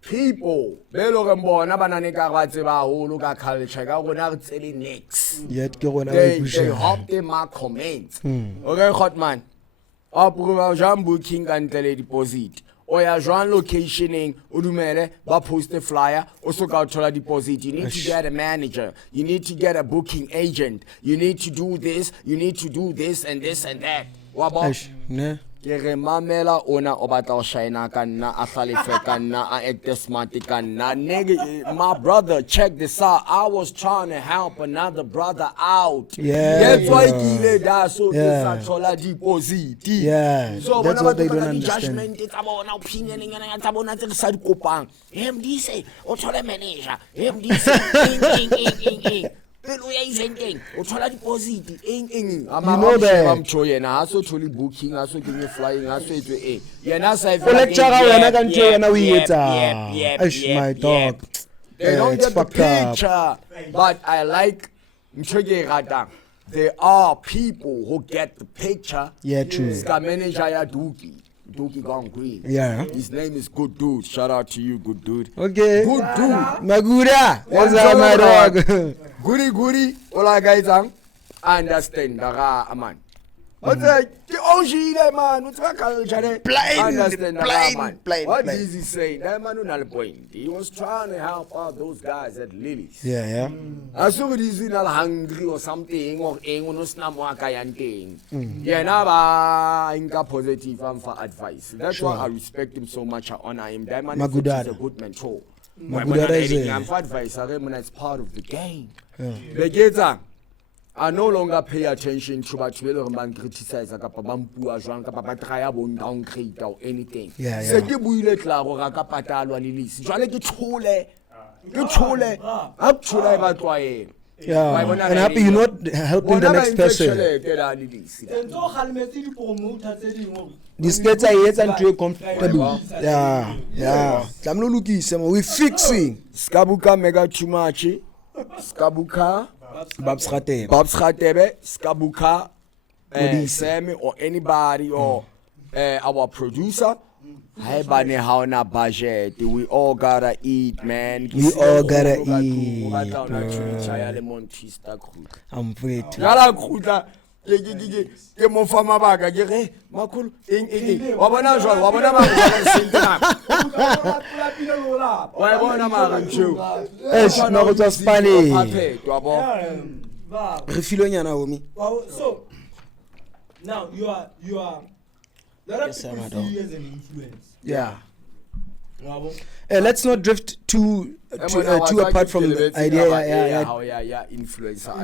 People, belo rembona banane ka batse ba holo ka culture ka gona re tsele next. Yet ke gona They push. hopped in my comments. Okay, hot man. Approve jam booking and tele deposit. Oya joan locationing, udumere, ba post a flyer, also got to deposit. You need to get a manager, you need to get a booking agent, you need to do this, you need to do this and this and that. Wabo? Ne? Ke re mamela ona o batla o shine ka nna a hlalefe ka nna a act smart ka nna nigga my brother check this out. I was trying to help another brother out. Yeah, That's why bro. ke ile da so Yeah. ke sa thola deposit. Yeah, So that's what they don't understand. Judgment tsa bona opinion ngana tsa bona tse sa di kopang. MD say o thola manager. MD say pelo ya eventing o thola deposit eng You know that. I'm sure yena ha so tholi booking ha so kenye flying ha so etswe eng yena sa O lecture wena ka ntho wena o etsa. Eish, my dog. They don't It's get the fucked up. picture, but I like Mchege Radang. There are people who get the picture. Yeah, true. Ska manager ya duki. Dookie gone green. Yeah. His name is Good Dude. Shout out to you, Good Dude. Okay. Good Dude. Magura. That's my dog. Goody. All I guys understand. Daga aman. What's that? The OG man. What's that culture? Blind. What is he saying? That man on the point. He was trying to help out those guys at Lily's. Yeah. As soon as he's hungry or something, or no snap thing. Yeah, now inga positive and for advice. That's why I respect him so much. I honor him. That man is a good mentor. I'm for advice. It's part of the game. The kids I no longer pay attention to what man criticize kapa bampua jwang kapa ba try bo downgrade or anything. Se ke buile tlaro ga ka patalwa le lisi. Jwale ke tshole. Up tshole ba tlwaela. Yeah, and happy you're not helping the next person. This gets a yes and to comfortable. Yeah. We're fixing. Skabuka Mega2much. Skabuka Babs Radebe. Skabuka Modee Seh or anybody or our producer. Hey, bunny, how na budget? We all gotta eat, man. We all gotta eat. I'm waiting. Ke mo fa mabaka ke re makulu wa bona jwa wa bona mabaka wa bona mara ntsho no go tswa Spani wa bo re filonyana homi. So now you are there are people who see you as an influence. Yeah. Let's not drift too apart from the idea. Yeah, influencer.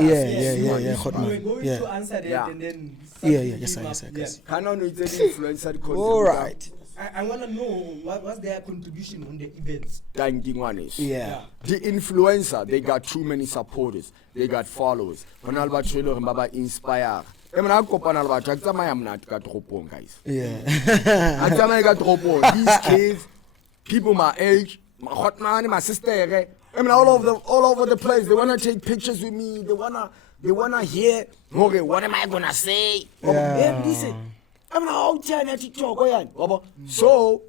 Yeah. We're going to answer that and then. Yes. Canon is an influencer. All right. I want to know what's their contribution on the events. Thanking one is. Yeah. The influencer, they got too many supporters. They got followers. When Albert Trailer and Baba inspire. Guys. Yeah. These kids, people my age, my hot man, my sister, all over the place. They wanna take pictures with me. They wanna hear. Okay, what am I gonna say? Yeah. Listen, I'm out here to talk. So,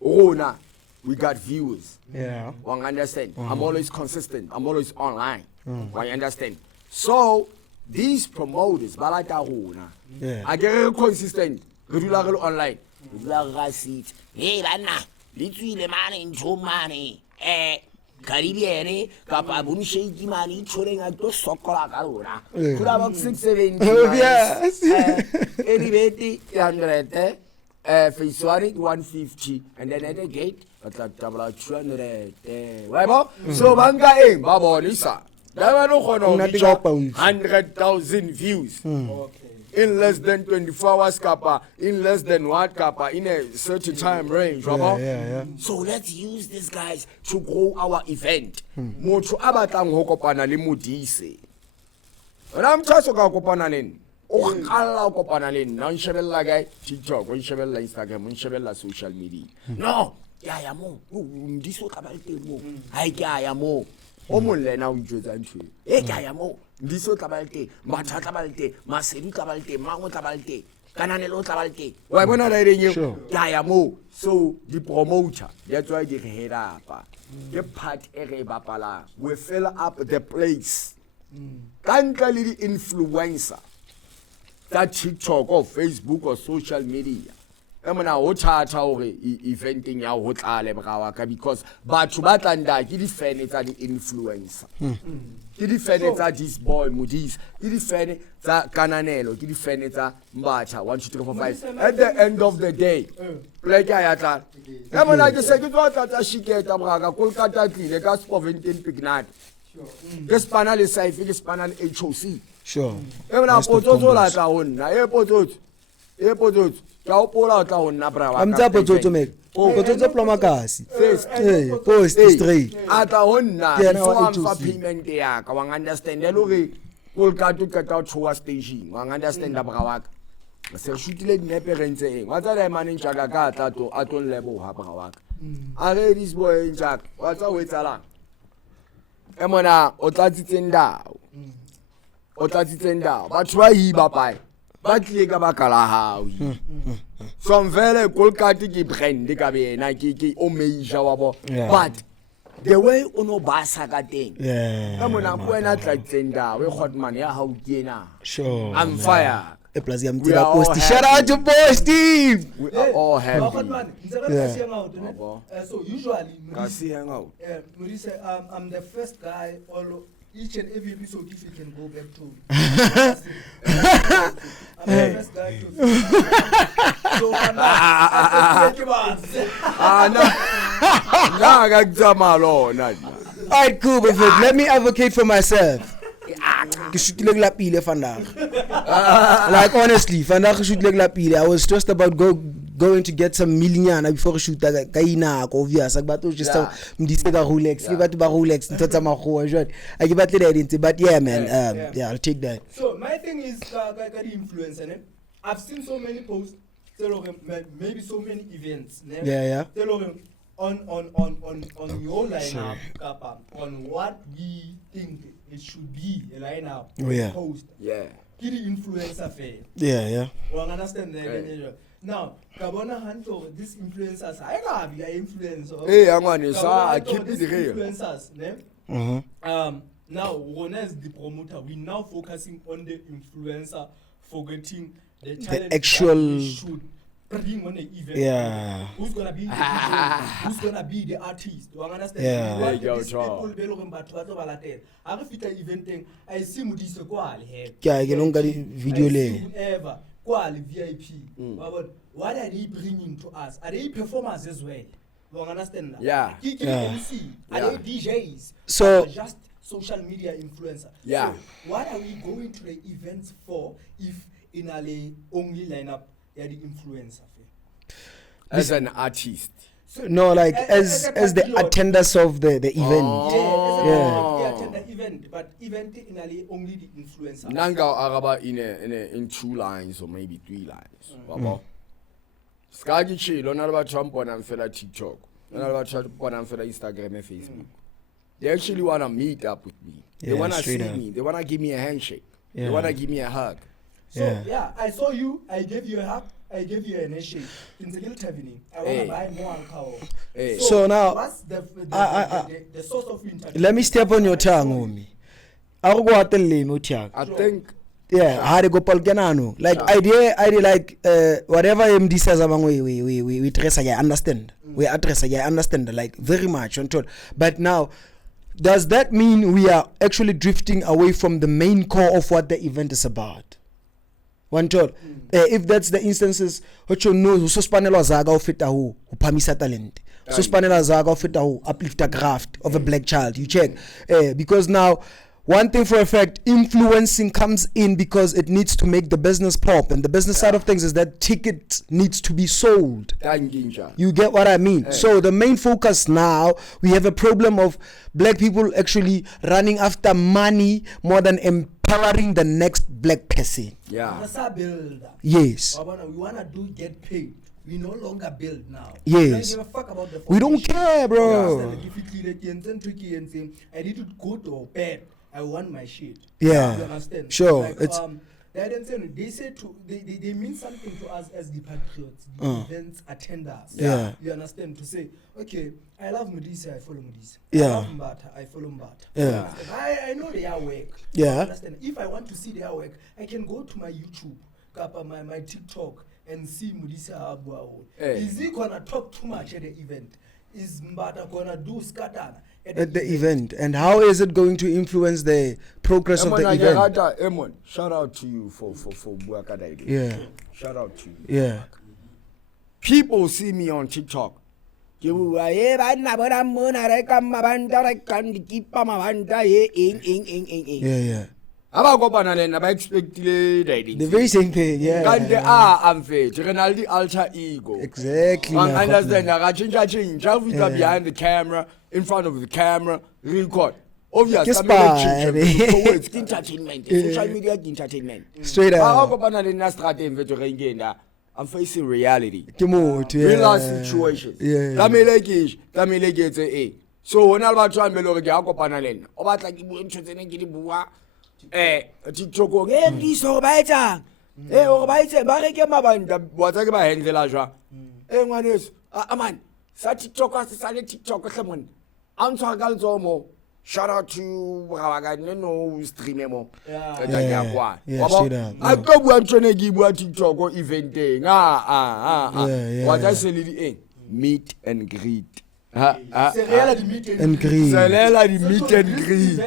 now we got viewers. Yeah. One understand. I'm always consistent. I'm always online. One understand. So. These promoters, yeah. I get consistent. Regular online. Regular seat. Hey, Lana, little money into money. Caribbean, Capabun shaky money, touring at the Sokola Carona. Could about 670. Yes. Elevated 100, face 150, and then at the gate, at that double 200. So, Banga, Baba Lisa. There were no 100,000 views in less than 24 hours, kappa, in less than what, kappa, in a certain time range. Yeah. So let's use these guys to grow our event. Mocho abatang hokopana li Modee Seh. And I'm just okopana len. Okala okopana len. Now shebella guy TikTok, shebella Instagram, shebella social media. No, ya mo. Ndiso kabalte mo. Ay ya mo. Omole na ujoza ntwe kaya mo ndiso tlabalte matha tlabalte masedi tlabalte mango tlabalte kananelo tlabalte wa bona la renye kaya mo. So the promoter, that's why they head up the part ere bapala we fill up the place kanka le di influencer that TikTok or Facebook or social media. Emana o tshata hore eventing ya ho tlale brawa ka because batho ba tlanda ke di fan tsa di influencer ke di fan tsa this boy Modee Seh ke di fan tsa kananelo ke di fan tsa mbatha 1 2 3 4 5 at the end of the day play ya tla emana ke se ke tla shiketa braga Kolkata tlile ka Spoventin Pignat ke spana le Saifi ke spana le HOC Sure. Emana potso la tla honna potso I'm to make. Plomakasi. Post straight. Ata honna so am fa payment ya ka wa understand lo re Kolkata ka ta tour station wa understand bra wa ka se shootile dinepe rentse eng wa tsa manager ka tla to aton lebo ha bra wa ka a re this boy njak wa tsa ho etsala emona o tlatsitse ndao batho ba hi ba pai ba tlile ka bakala hao from vele Kolkati ki brand ka bena ki o major wa bo Yeah. but the way ono basa ka teng Yeah. ka mona ko ena tla tsenda we Hotman ya ha o kena Sure. I'm fire. Plus We yamtira are all post. Shout out to boy Steve. We are all happy. So usually, Kasi Hangout. Modee Seh, I'm the first guy each and every episode if you can go back to. I'm the first guy to. So Alright, cool, but let me advocate for myself. Like honestly, I was stressed about going to get some million before shoot kaina obvious but just Rolex but yeah man yeah I'll take that. So my thing is influence I've seen so many posts maybe so many events Yeah. on your lineup Kappa, on what we think it should be a lineup post kiri influencer fair Yeah. well understand that now kabona hanto these influencers I got be influencer Hey angwane sa keep it real influencers now Rona is the promoter we now focusing on the influencer forgetting the talent actual that we should bring on the event. Yeah. Who's gonna be the DJ? Who's gonna be the artist? Do you understand? Yeah. Why these people belo rembatho ba tlo balatela. Ha re fita eventing I see Modee Seh kwa le he. Ke a ke lonka video le. Ever kwa le VIP. But what are they bringing to us? Are they performers as well? Do you understand? Yeah. MC. Are they DJs? So just social media influencer. Yeah. So what are we going to the events for if in a only lineup the influencer? As an artist. So, no, like as the attenders of the event. Yeah, attend the event, but event in a only the influencer. Nanga araba in 2 lines or maybe 3 lines. Baba. Skagi chilo na ba Trump on and fella TikTok. Na ba Trump on and fella Instagram and Facebook. They actually want to meet up with me. They want to see me. They want to give me a handshake. They want to give me a hug. So I saw you. I gave you a hug. I gave you a handshake. I want to buy more alcohol. So now, what's the source of interaction? let me step on your tongue, homie. I think. Yeah, how to go Polganano. Like idea like whatever MD says among we trace I understand. We address I understand like very much on told. But now, does that mean we are actually drifting away from the main core of what the event is about? One told. If that's the instances, what you know, so spanela zaga of it who pamisa talent. So spanela zaga of it who uplift a craft of a black child. You check. Because now, one thing for a fact, influencing comes in because it needs to make the business pop. And the business side of things is that ticket needs to be sold. You get what I mean? So the main focus now, we have a problem of black people actually running after money more than empowering the next black person. Yeah. Yes. We want to get paid. We no longer build now. Yes. We don't give a fuck about the We don't care, bro. I need to go to bed. I want my shit. Yeah. You understand? Sure. Like, It's they say they mean something to us as the patriots, the events attenders. Yeah. You understand? To say, okay, I love Modee Seh, I follow Modee Seh. Yeah. I love Mbata, I follow Mbata. Yeah. I know their work. Yeah. You understand? If I want to see their work, I can go to my YouTube, my TikTok, and see Modee Seh Abuao. Is he gonna talk too much at the event? Is Mbata gonna do skatana at the event? And how is it going to influence the progress of the event? Shout out to you for Buakada. Yeah. Shout out to you. Yeah. People see me on TikTok. Yeah. The very same thing, yeah. I'm fit. Ronaldo alter ego. Exactly. I understand. I change. Behind the camera, in front of the camera, record. Obviously, it's entertainment. Social media entertainment. Straight up. I'm facing reality. Real life situations. So when I try to look at Panalen, about like TikTok, so better. o ba itse ba reke mabanda wa tsa ke ba handle jwa ngwaneso man sa TikTok a se sa le TikTok hle monna a ntshwa ka letsomo. Shout out to Rawagane no stream mo. Yeah, I go bua ntshone ke bua TikTok o eventeng. What I say le meet and greet. Selela di meet and greet. Selela di meet and greet.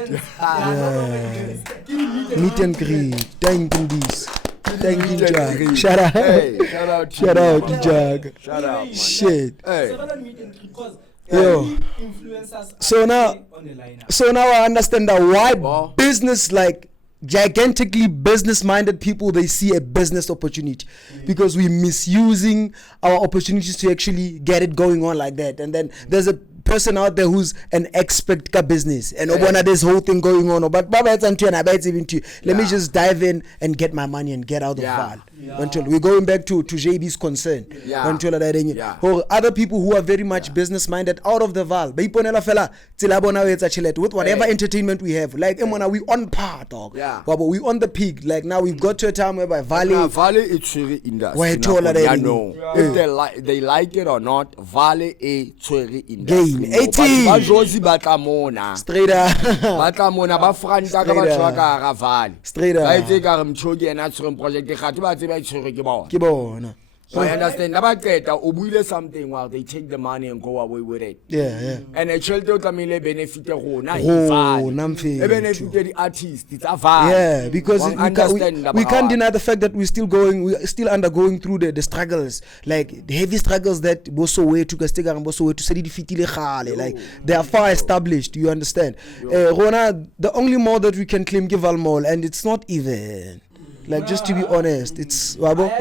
Meet and greet. Thank you this. Thank you, Jag. Shout out. Shout out to Jag. Shout out, man. Shit. Selela di meet and greet because influencers so now I understand that why business, like gigantically business-minded people, they see a business opportunity because we're misusing our opportunities to actually get it going on like that. And then there's a person out there who's an expert ka business and obona this whole thing going on, but baba it's until let me just dive in and get my money and get out of Vaal. Until we're going back to JB's concern. Until or other people who are very much business minded out of the Vaal. With whatever entertainment we have, like we on par, dog. But we on the peak. Like now we've got to a time whereby Vaal it's really industry. If they like it or not, Vaal is really industry. 18 Josi Batamona straight up Batamona ba franta ka batho ba ka ga Vaal straight up ba itse ka re mthoki ena tsere project ga ba tse ba itshwere ke bona. So I understand nabaqeda ubuile something while they take the money and go away with it. And actually they tlamile benefit rona benefit the artists it's a Vaal. Because we can't deny the fact that we're still undergoing through the struggles, like the heavy struggles that Bosowe took us to study the fitile khale, like they are far established, you understand. Rona, the only more that we can claim give Vaal mall, and it's not even. Like just to be honest, it's wabo.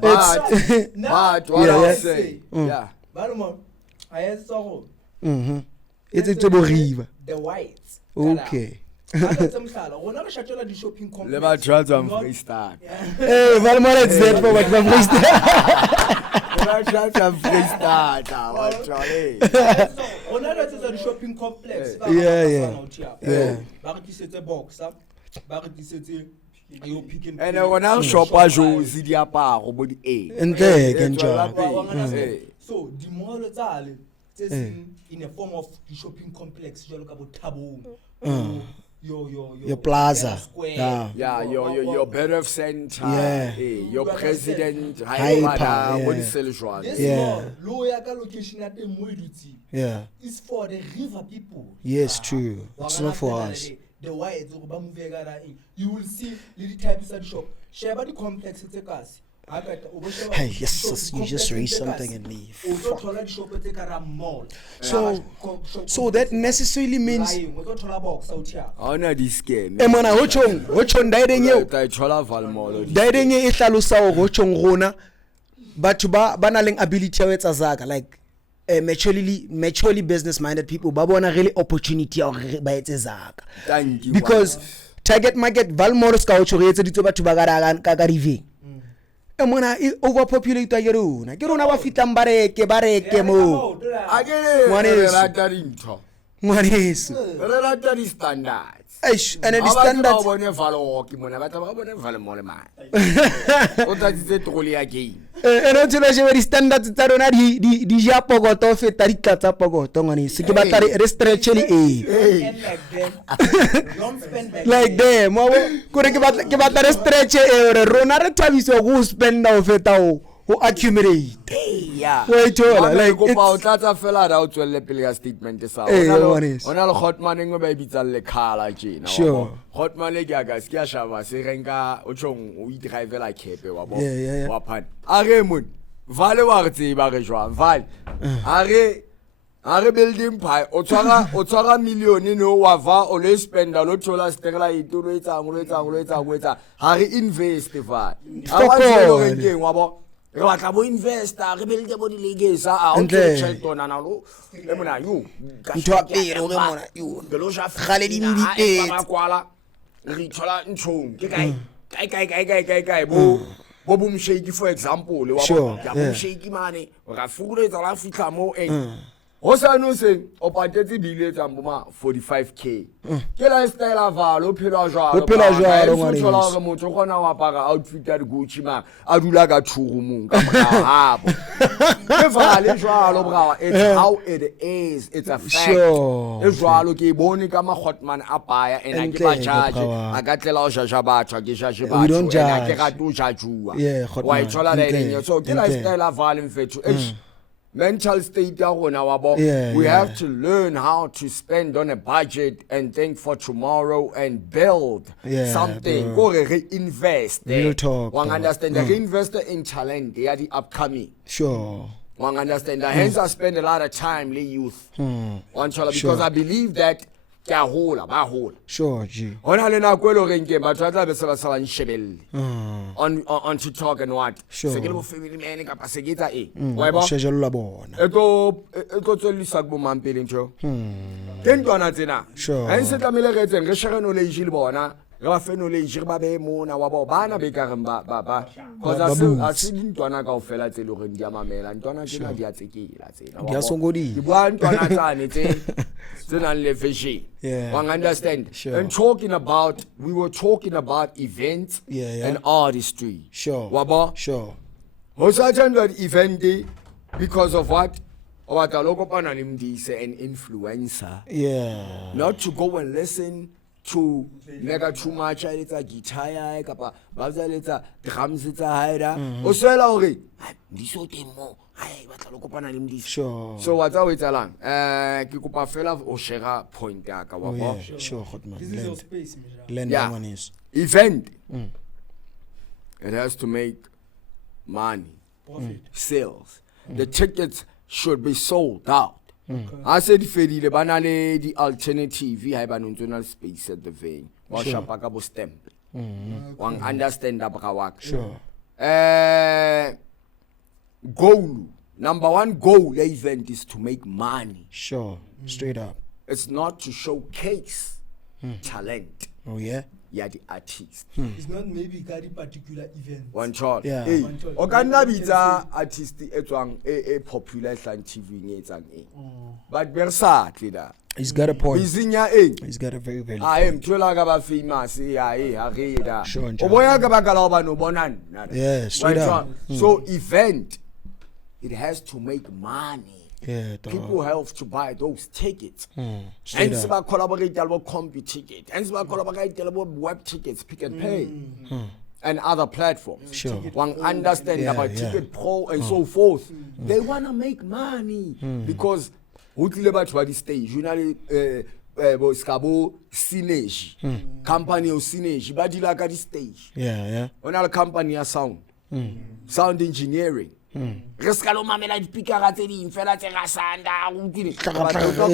But what I say, It's a river. The whites. Okay. Le ba tshwatsa Freestyle. Vaal mall it's that for what Freestyle. Le ba tshwatsa Freestyle. On a the shopping complex. And when I shop a Josie diaparo body and there so the mall in a form of the shopping complex you look about Tabo your plaza your better center your president hyper lower location at the Moiduti it's for the river people. Yes, true. It's not for us. The white you will see little types of shop share the complex it's a gas. Hey, yes, you just raised something in me. So that necessarily means honor this game. Emana hochong daideng e hlalosa go hochong rona batho ba na leng ability ya etsa zaka, like maturely business minded people ba bona really opportunity ya ba etse zaka, because target market Vaal mall ska ho tshoretse ditso batho ba ka riveng emona overpopulate ya rona ke rona ba fitlang bareke mo ngwaneso re rata di standards and the standards bone Vaal ke mona batla ba bone Vaal mall man o tlatse troli ya game no tsela je di standards tsa rona di ja pokoto feta di tlatsa pokoto ngwaneso ke batla re stretch like them kore ke batla re stretch re rona re thabiso go spend o feta o accumulate wait like go pa o tlatsa fela ra o tswelle pele ya statement sa ona le Hotman engwe ba ibitsa le khala jena Hotman le ke aga ske a shaba se renka o tshong o driver la kepe wa bo wa phan are mon Vaal wa re tseba re jwang Vaal are building pie o tswara million no wa va o le spend a lo thola sterla itulo etsa ha re invest Vaal a wa tselo renkeng wa bo re batla bo investor re build bo di legacy a o tshela na lo le mona yo ntwa pere o le mona yo lo ja gale di mbite ba kwala re thola ntshong ke kai bo bum shake for example wa bo ya bum shake mane ra fuletsa la fitla mo Hosa no se o patetse bile tsa mboma 45k. Ke lifestyle a Vaal o phela jwalo. O phela jwalo ngwana. Go tlola gore motho gona wa apara outfit ya Gucci ma a dula ka thurumong ka habo. Ke Vaal jwalo bra, it's how it is, it's a fact. E jwalo ke bone ka ma Hotman apaya ena ke ba judge a ka tlela o jaja batho ke jaje batho ena ke ga tu jajua. Wa ithola la ene so ke lifestyle a Vaal mfethu. Mental state we have to learn how to spend on a budget and think for tomorrow and build something. Go reinvest. Real talk. One understand. Reinvest in talent. They are the upcoming. Sure. One understand. Hence I spend a lot of time with youth. Because I believe that sure, G. On to talk and what? Sure. Family man ka pasegeta Schedule la bona. Eto tsoli sagbo mampeleng tjo. Tentwana tsena. Sure. Ha se tlamele re tseng re share knowledge le bona. Re ba fe knowledge re ba be mona wa ba bana be ka reng ba. Because a se dintwana kaofela tse le gore di a mamela. Ntwana tsena di a tsekela tsena. Di a songodile. Di bua ntwana tsane tse tsena le fashion. One understand. Sure. And we were talking about events and artistry. Sure. Waba? Sure. Most attended event day because of what? What a local Modee Seh an influencer. Yeah. Not to go and listen to Mega2much it's a guitar kapa baza letsa drums it's a haida. O swela hore di so teng mo. Hai batla lo kopana le Modee Seh. Sure. So what's our talang? Ke kopa fela o share point ya ka wa ba. Sure, Hotman. This is your space, Land one is. Event. It has to make money. Profit. Sales. The tickets should be sold out. I said fedile banale the alternative hai banontsona space at the vein. Wa shapa ka bo stamp. One understand abrawak. Sure. Goal. Number one goal event is to make money. Sure. Straight up. It's not to showcase talent. Oh yeah. Yeah, the artist. It's not maybe carry particular event. One shot. Yeah. Hey, One shot. o ka nna bitsa artist e tswang e popular tlang TV e etsang e. But bersatli da. He's got a point. Bizinya e. He's got a very valid I am thola ka ba famous ya e ha re da. Sure, O boya ka ba ka la ba no bonana. Yeah, straight up. So event it has to make money. Yeah, People have to buy those tickets. Straight And up. collaborate with combi ticket. And collaborate with web tickets, pick and pay. And other platforms. Sure. One understand about Ticket Pro and so forth. They want to make money because who about the stage? Usually, skabo sineji company o sineji ba dila ka di stage. Yeah. On a company of sound engineering. Reskalo mamela di pikara tse ding fela tse rasanda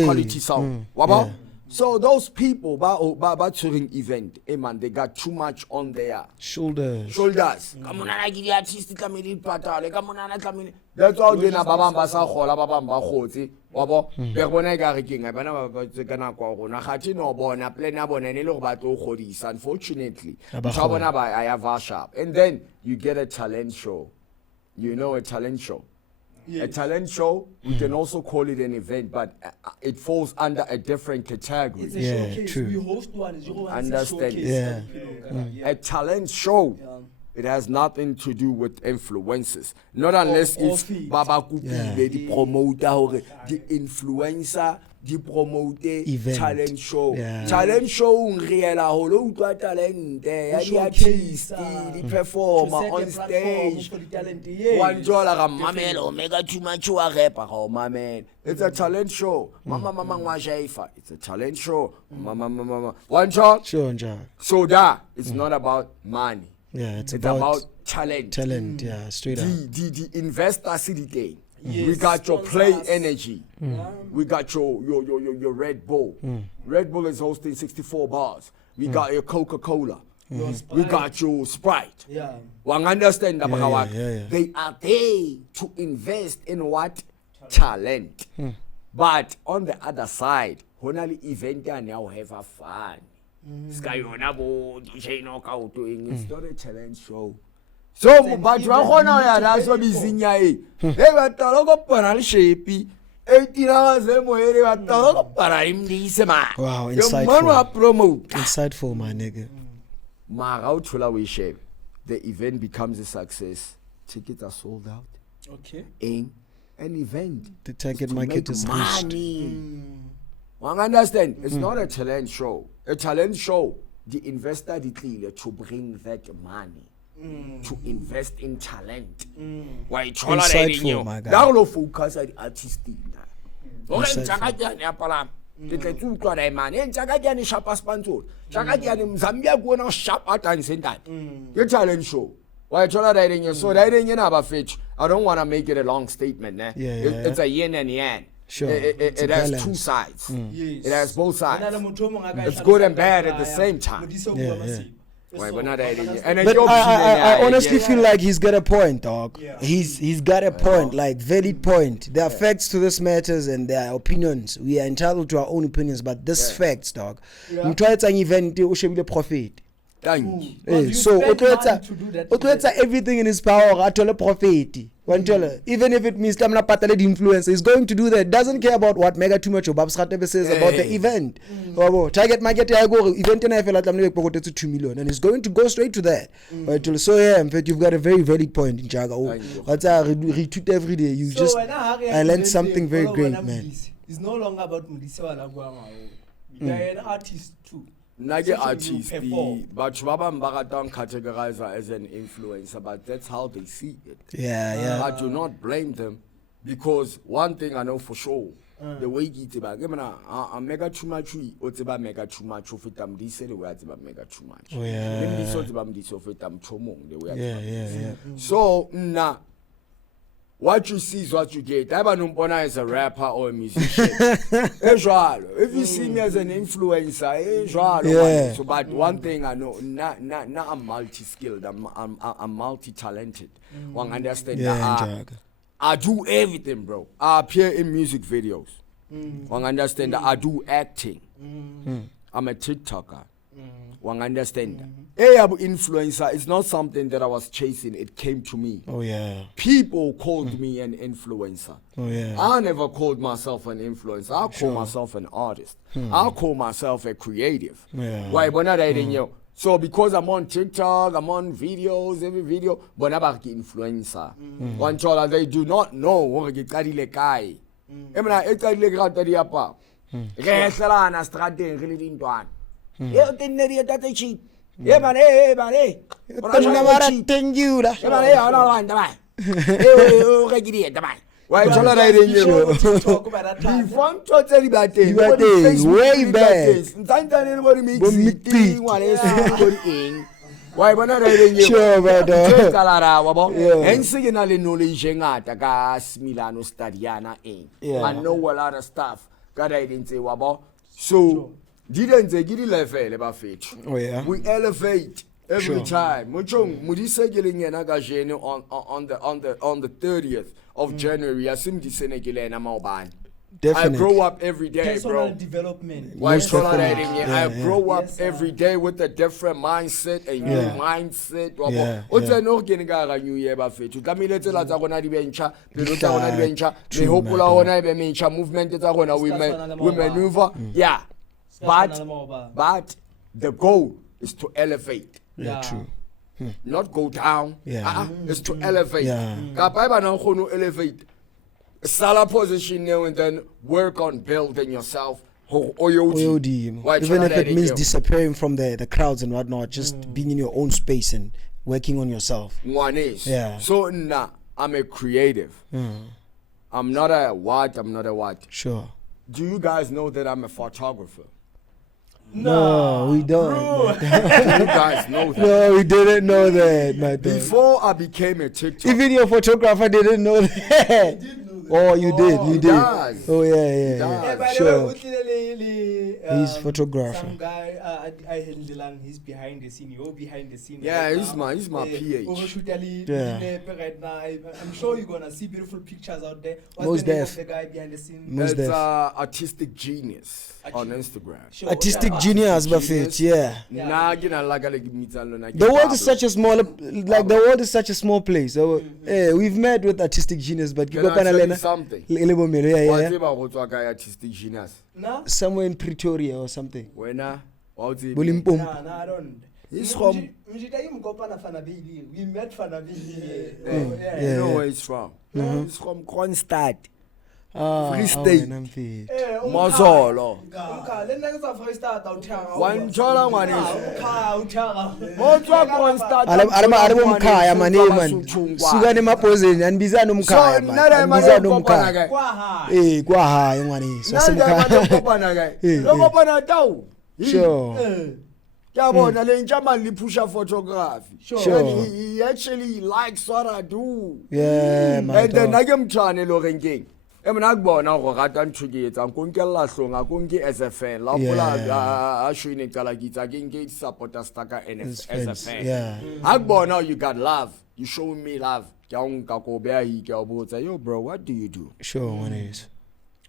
quality sound. Waba? So those people ba touring event, man, they got too much on their Shoulders. Kamona na gidi artist tlameli patale, kamona na tlameli. That's why they na babang ba sa gola babang ba gotse. Waba? Be bona ka re keng bana ba tse kana kwa gona gathi no bona plan ya bona ne le go ba tlo godisa. Unfortunately, ba bona ba I have a shop. And then you get a talent show. You know a talent show. Yes. A talent show, we can also call it an event, but it falls under a different category. It's a showcase. True. We host one. Understand? Yeah. A talent show, it has nothing to do with influencers. Not unless it's Baba Kupi, the promoter, the influencer, the promote talent show. Yeah. Talent show, real holo talent, the artist, the performer on stage. One dollar, mamelo, Mega2much a rapper, oh my man. It's a talent show. Mama, it's a talent show. Mama. One shot. Sure, Jack. So that it's not about money. Yeah, it's about talent. Talent, yeah, straight up. The investor city day. Yes. We got your Play Energy. We got your Red Bull. Red Bull is hosting 64 bars. We got your Coca-Cola. We got your Sprite. Yeah. One understand about they are there to invest in what? Talent. But on the other side, honali event now have a fun. Sky bo DJ knockout doing it's not a talent show. So but wa gona ya la so bizinya e. E ba talo go pana le shape. 18 hours emoere batalo para imdise man. Wow, Your man will insightful. promote. Insightful, my nigga. Mara uthola we share. The event becomes a success. Tickets are sold out. Okay. In an event. The target to market make is reached. money. One understand? It's not a talent show. A talent show, the investor declared to bring that money. To invest in talent. Why Insightful, my guy. Down focus at the artistic. Okay, Insightful. Chakajani apalam. The two to man, and Chakajani Shapas Panto. Chakajani Zambia go now sharp at and send that. Your talent show. Why tolerating you so that you have a fetch. I don't want to make it a long statement. Yeah. It's a yin and yang. Sure. It It's a has balance. two sides. Yes. It has both sides. It's It's good and bad at the same time. Yeah. Why, but not adding it. And But your I honestly feel like he's got a point, dog. Yeah. He's got a point, like valid point. There are facts to this matters and there are opinions. We are entitled to our own opinions, but this facts, dog. Mtwa an event o shebile profit. Thank you. Eh, so otwetsa everything in his power atole profit. Even if it means tamna patale the influencer, he's going to do that. Doesn't care about what Mega2much or Babs Radebe says about the event. Target market ya go event na fela tamna bepokote to 2 million and he's going to go straight to that. So yeah, in fact you've got a very valid point in Jaga. What's retweet every day. You just I learned something very great, man. It's no longer about Modee Seh wala You're an artist too. Nage So artist, you perform. but Baba Mbagaton categorize her as an influencer, but that's how they see it. Yeah. I do not blame them because one thing I know for sure, the way you tiba, I'm Mega2much, or tiba Mega2much, of it, Modee Seh, the way I tiba Mega2much. Oh, yeah. Let me sort of Modee Seh, of it, Chomong, the way I tiba. Yeah. So, what you see is what you get. I don't know as a rapper or a musician. If you see me as an influencer, Yeah. so, but one thing I know, not I'm multi-skilled. I'm multi-talented. One understand Yeah, that Jaga. I do everything, bro. I appear in music videos. One understand that I do acting. I'm a TikToker. One understand that. I'm influencer. It's not something that I was chasing. It came to me. Oh yeah. People called me an influencer. Oh yeah. I never called myself an influencer. I call myself an artist. I call myself a creative. Yeah. Why? But not you. So because I'm on TikTok, I'm on videos, every video, but I'm an influencer. One child they do not know what get carry le kai. Emna carry le carry apa. Resela na strategy really intwan. You think that they cheat? Yeah man, hey. Thank you. Yeah man, hey, I don't want that. Hey, get it, man. Why tolerating you? Talk about that time. Before to tell you about You are there, way back. Why when I you? Sure, brother. And singing all the knowledge ngata ka Milano Stadiana in. I know a lot of stuff. God I didn't say wabo. So didn't say give level about fit. Oh yeah. We elevate every time. Modee Seh getting an engagement on the 30th of January. I seem to say I Definitely. grow up every day, Personal bro. development. Why Most definitely. I Yeah, grow up Yes, every day with a different mindset, a new Yeah. mindset. Yeah, What's yeah. an organic new year buffet? To come in let's let gonna venture, the True, gonna venture, the hope man. gonna venture movement is gonna we maneuver. Yeah. But the goal is to elevate. Yeah, true. Not go down. Yeah. It's to elevate. Yeah. Kapaiba na khono elevate. Sala position now and then work on building yourself. OOD. Why Even if try it that means again? disappearing from the crowds and whatnot, just being in your own space and working on yourself. One is. Yeah. So I'm a creative. I'm not a what. Sure. Do you guys know that I'm a photographer? No, we don't. Do you guys know that? No, we didn't know that, my dog. Before I became a TikTok, Even your photographer didn't know that. Oh, you did. He does. Oh, yeah. does. By the way, Sure. utlile He's photographer. Some guy I handle he's behind the scene. You're behind the scene. Yeah, right he's now. my PH. Right now. I'm sure you're gonna see beautiful pictures out there. What's Most the name def. of the guy behind the scene? Most That's def. Artistic Genius on Instagram. Sure, Artistic yeah. genius, Buffett. Yeah. Nah, like The world is such a small, like the world is such a small place. So, we've met with artistic genius, but Can I tell you something? Yeah. Artistic Genius. Nah? Somewhere in Pretoria or something. Wena, what's it? Bulimpompo. Nah, I don't. He's from. We met Vanderbijlpark. You know where he's from? He's from Kronstadt. Free State. Mazolo. One chola one is. What's Kronstadt? Alama umkhaya man. Suka nemapozeni anibizana umkhaya man. Anibizana umkhaya. Kwahaya ngwani. So simkhaya. Sure. Yabona le ntshamani liphusha photography. Sure. And he actually likes what I do. Yeah, man. And then nake mthane lo renkeng. Emna kubona go rata ntshuketsa nkonkela hlonga konke as a fan. La pula a shwine qala kitsa ke nke supporter staka as a fan. Yeah. Akubona you got love. You show me love. Ke a nka ko beya hi ke a botsa yo bro what do you do? Sure, one is.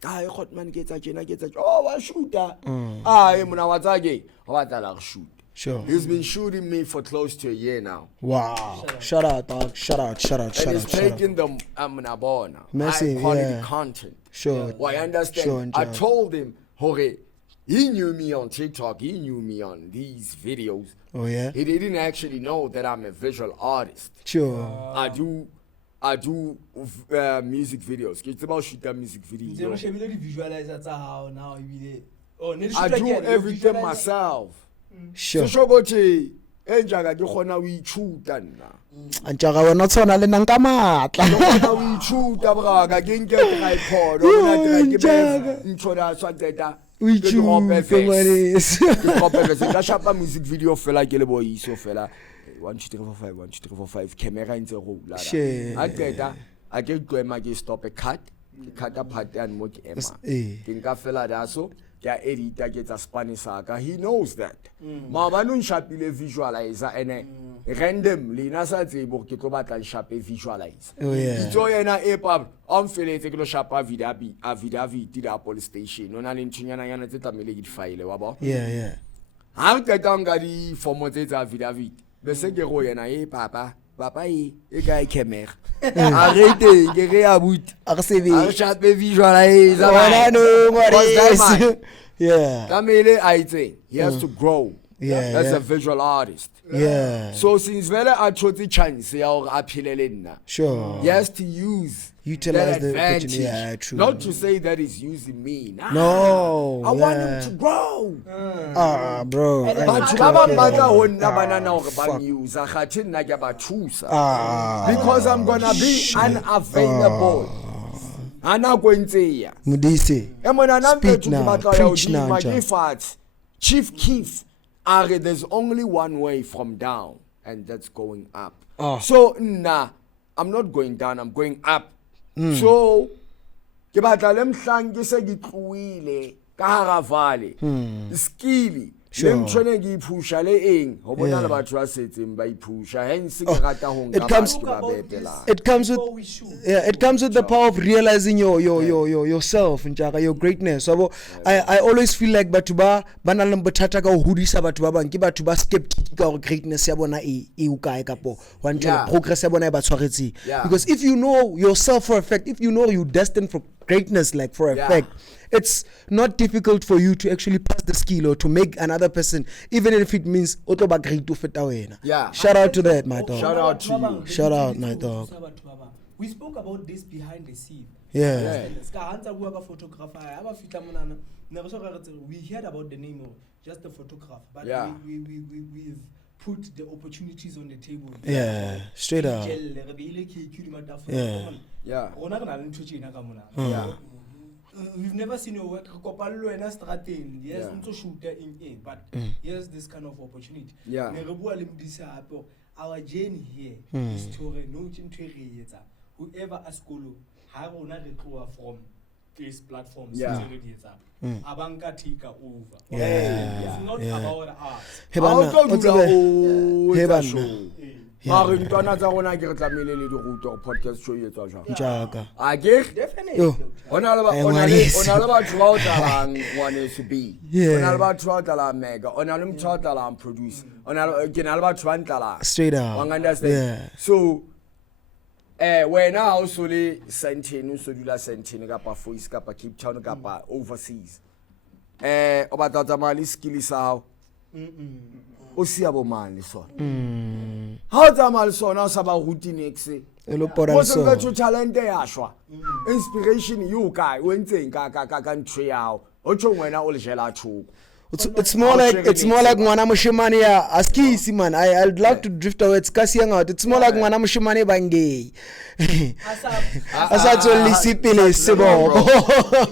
Hayi khot man ke tsa tjena ke tsa oh wa shoota. Hayi mona wa tsa ke wa tla la shoot. Sure. He's been shooting me for close to a year now. Wow. Shout out, dog. Shout out. And he's taking them high quality content. Sure. Well, I understand. Sure, I told him, Jorge, he knew me on TikTok. He knew me on these videos. Oh yeah. He didn't actually know that I'm a visual artist. Sure. I do music videos. It's about shooting music videos. I do everything myself. Sure. So gothi enjaga ke khona o ichuta nna. Antjaga wena tsona le nang ka matla. Khona o ichuta braga ke nke tripod o na ke be ntshora swa teta. O ichuta Ke kope bese ka shapa music video fela ke le boiso fela 1 2 3 4 5 1 2 3 4 5 camera ntse go la. Sure. A qeta a ke twema ke stop a cut. Ke cut a part and mo ke ema. Ke nka fela daso. Ya editor gets a Spanish saga. He knows that. Mabanun shapile visualizer and randomly nasa tsebo ke tlo batla shape visualize. Oh yeah. Itso yena epab on fele tse ke lo shapa vidavi di police station. Ona le ntshanyana yana tse tlamele ke di file wa ba. Yeah. Ha ke tanga di form tse tsa vidavi. Bese ke go yena papa e ka camera. Arrête ke re abut. A se be. A shape visualize. Yeah. Tamele aitse he has to grow. Yeah. As a visual artist. Yeah. So since vele a chotse chance ya go a philele nna. Sure. He has to utilize the advantage. opportunity. Yeah, true. Not to say that he's using me. Nah. No. I want him to grow. Bro. But baba batla ho nna banana hore ba use a khathi nna ke ba thusa. Because I'm gonna be unavailable. Ana kwentseya. Modee Seh. Emona na Speak now. Preach now. Chief Keef, there's only one way from down, and that's going up. So, I'm not going down, I'm going up. So, ke batla le mhlang ke se ke tluile ka hara Vaal. Skilly. Le mtshone ke iphusha le eng ho bona le batho ba setseng ba iphusha hence ke rata ho nka it comes with the power of realizing yourself njaka your greatness. So I always feel like batho ba bana le bothata ka ho hudisa batho ba bang ke batho ba skeptic ka greatness ya bona e ukae kapo wa ntse progress ya bona e ba tshwaretse. Because if you know yourself for a fact, if you know you destined for greatness, like for a fact, it's not difficult for you to actually pass the skill or to make another person, even if it means otoba great to fit away. Shout out to that, my dog. Shout out to you. Shout out, my dog. We spoke about this behind the scene. Yeah. We heard about the name of just the photographer, but we've put the opportunities on the table. Yeah, straight up. Yeah. We've never seen your work. Yes, to shoot in A, but here's this kind of opportunity. Yeah. Our journey here is to no whoever a school from face platforms Yeah. already etsang abanka take over. Yeah. It's not about us. He Ha o bana, tlo o dula tsebe- o he etsa bana. show. Yeah. Mare ntwana tsa rona ke re tlamehile le di ruta gore podcast show e etswa jwang. Njaka. A ke Definitely. Yo. ona le Hey, ona le ngwaneso. ona le batho ba o tlalang ngwaneso B. Yeah. Ona le batho ba o tlalang Mega, ona le motho ba o tlalang producer. Ona le ke na le batho ba ntlalang. Straight out. Wa understand? Yeah. So wena ha o so le Santini o so dula Santini kapa Foyis kapa Cape Town kapa overseas. O batla tsamaya le skill sa hao. O siya bo man le sona. Ha o tsamaya le sona o sa ba ruti next. E lo pora Mo se so. ka talent ya shwa. Inspiration you guy o entseng ka ntwe ya hao. O tshong wena o le jela thoko. It's more like ngwana moshimane ya askisi man. I'd love to drift away. It's kasi Hangout. It's more like ngwana moshimane bangay. Asa tsoli sipile sebo.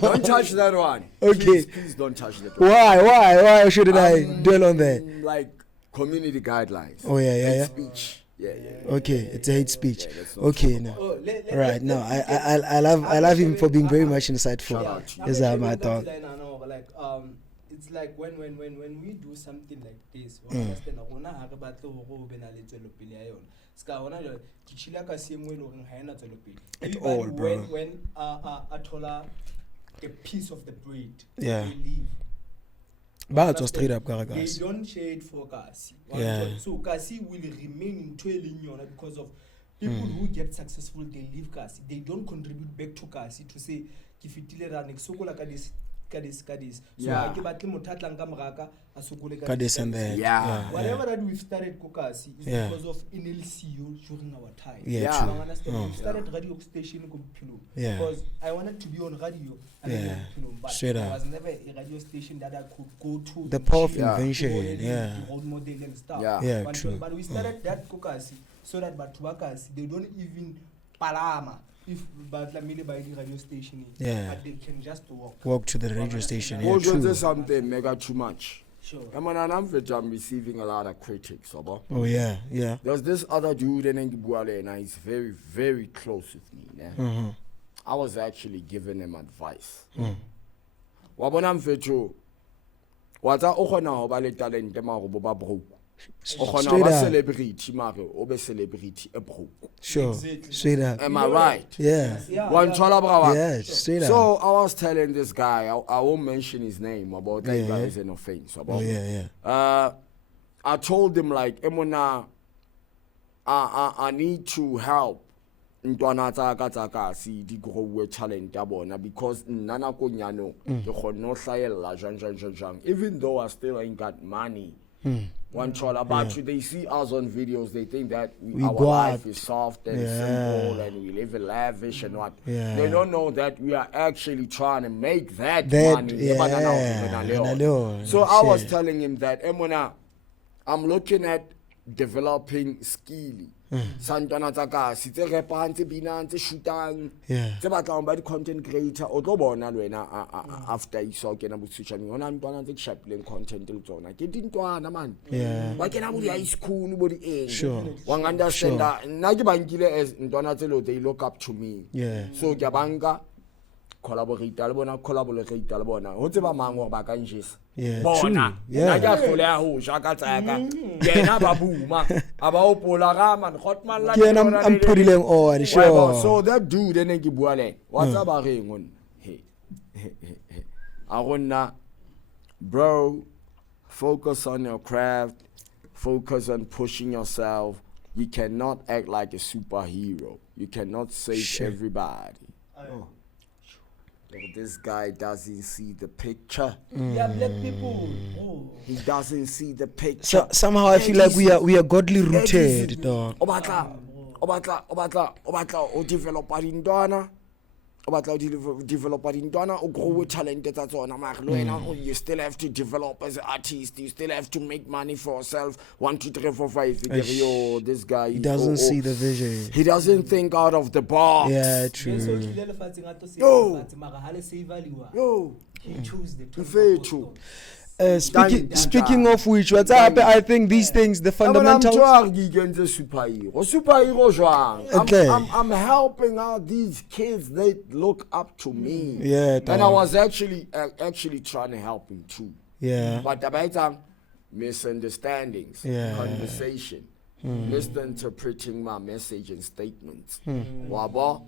Don't touch that one. Okay. Please don't touch that one. Why shouldn't I dwell on that? Like community guidelines. Oh, yeah. Hate speech. Yeah. Okay, it's a hate speech. Yeah, that's not Okay, so no. Oh, Right, no, I love him for being very much insightful. Yes, my thought. Like it's like when we do something like this, we understand rona ha re batle ho be na le tswelopele ya yona. Ska hona jwale ke chila ka seemo le hore ha ena tswelopele. At all, bro. When athola a piece of the bread, Yeah. they leave. But straight up, They Karagas. don't share it for Kasi. Yeah. So Kasi will remain in Twelinyona because of people who get successful, they leave Kasi. They don't contribute back to Kasi to say, Kifitile Ranik, Sokola Kadis. So Yeah. I give a Timotatlan Kamraka, a Sokole Kadis and that. Yeah. Whatever that we've started Kokasi is Yeah. because of NLCU during our time. Yeah, Yeah. true. You understand? We started radio station Kumpilo Yeah. because I wanted to be on radio. And Yeah. then Kumpilo, but Straight there up. was never a radio station that I could go to. The power of Yeah. invention, yeah. The role model and stuff. Yeah. Yeah, but, true. But we started that Kokasi so that Batuakasi, they don't even palama if Batlamile by the radio station. Yeah. But they can just walk. Walk to the radio station, yeah, Go to true. something Mega2much. Sure. I'm receiving a lot of critics, Obo. Oh, yeah. There's this other dude and he's very, very close with me. Yeah? I was actually giving him advice. Wabona mfethu. Wata o khona ho ba le talent maro bo ba broke. O khona Straight ba up. celebrity maro o be celebrity e broke. Sure. Straight up. Am I right? Yeah. One chola brawa. Yeah, straight up. So I was telling this guy, I won't mention his name about that Yeah. guy is an offense. About Oh, yeah. I told him like, Emona, I need to help ntwana tsaka si di grow talent ya bona because nana ko nyano ke kgonno hlahella jang even though I still ain't got money. One chola but they see us on videos, they think that our go life out. is soft and Yeah. simple and we live in lavish and what. Yeah. They don't know that we are actually trying to make that That, money. yeah. So I was Shit. telling him that Emona, I'm looking at developing skill. Santwana tsaka si tse repang tse binang tse shootang Yeah. tse batlang ba di content creator o tlo bona le wena after iso kena bo social media hona ntwana tse shapileng content le tsona ke dintwana man Yeah. wa kena bo di high school bo di eng Sure. wa understand nna ke bankile as ntwana tse lo they look up to me Yeah. so ke banka collaborate le bona le bona ho tseba mang hore ba ka njesa Yeah, bona true. Yeah. nna ke a hloleha ho ja ka tsaka yena ba buma aba o pola ga man hotman la Ke yena I'm putting on, sure. so that dude ene ke bua le what's up a reng on he a gonna bro focus on your craft, focus on pushing yourself. You cannot act like a superhero. You cannot save everybody. But this guy doesn't see the picture. Yeah, black people. Oh. He doesn't see the picture. Somehow I feel like we are godly rooted, dog. Obatla o develop dintwana. Obatla o develop dintwana o grow talent tsa tsona mara lo wena you still have to develop as an artist. You still have to make money for yourself. 1 2 3 4 5 yo, this guy He doesn't see the vision. He doesn't think out of the box. Yeah, So true. Yo. Yo. He chose the Mfethu. Speaking of which, what's up? I think these things, the fundamentals. I'm helping out these kids. They look up to me. Yeah, and I was actually trying to help them too. Yeah. But about misunderstandings, conversation, misinterpreting my message and statements. Wabo,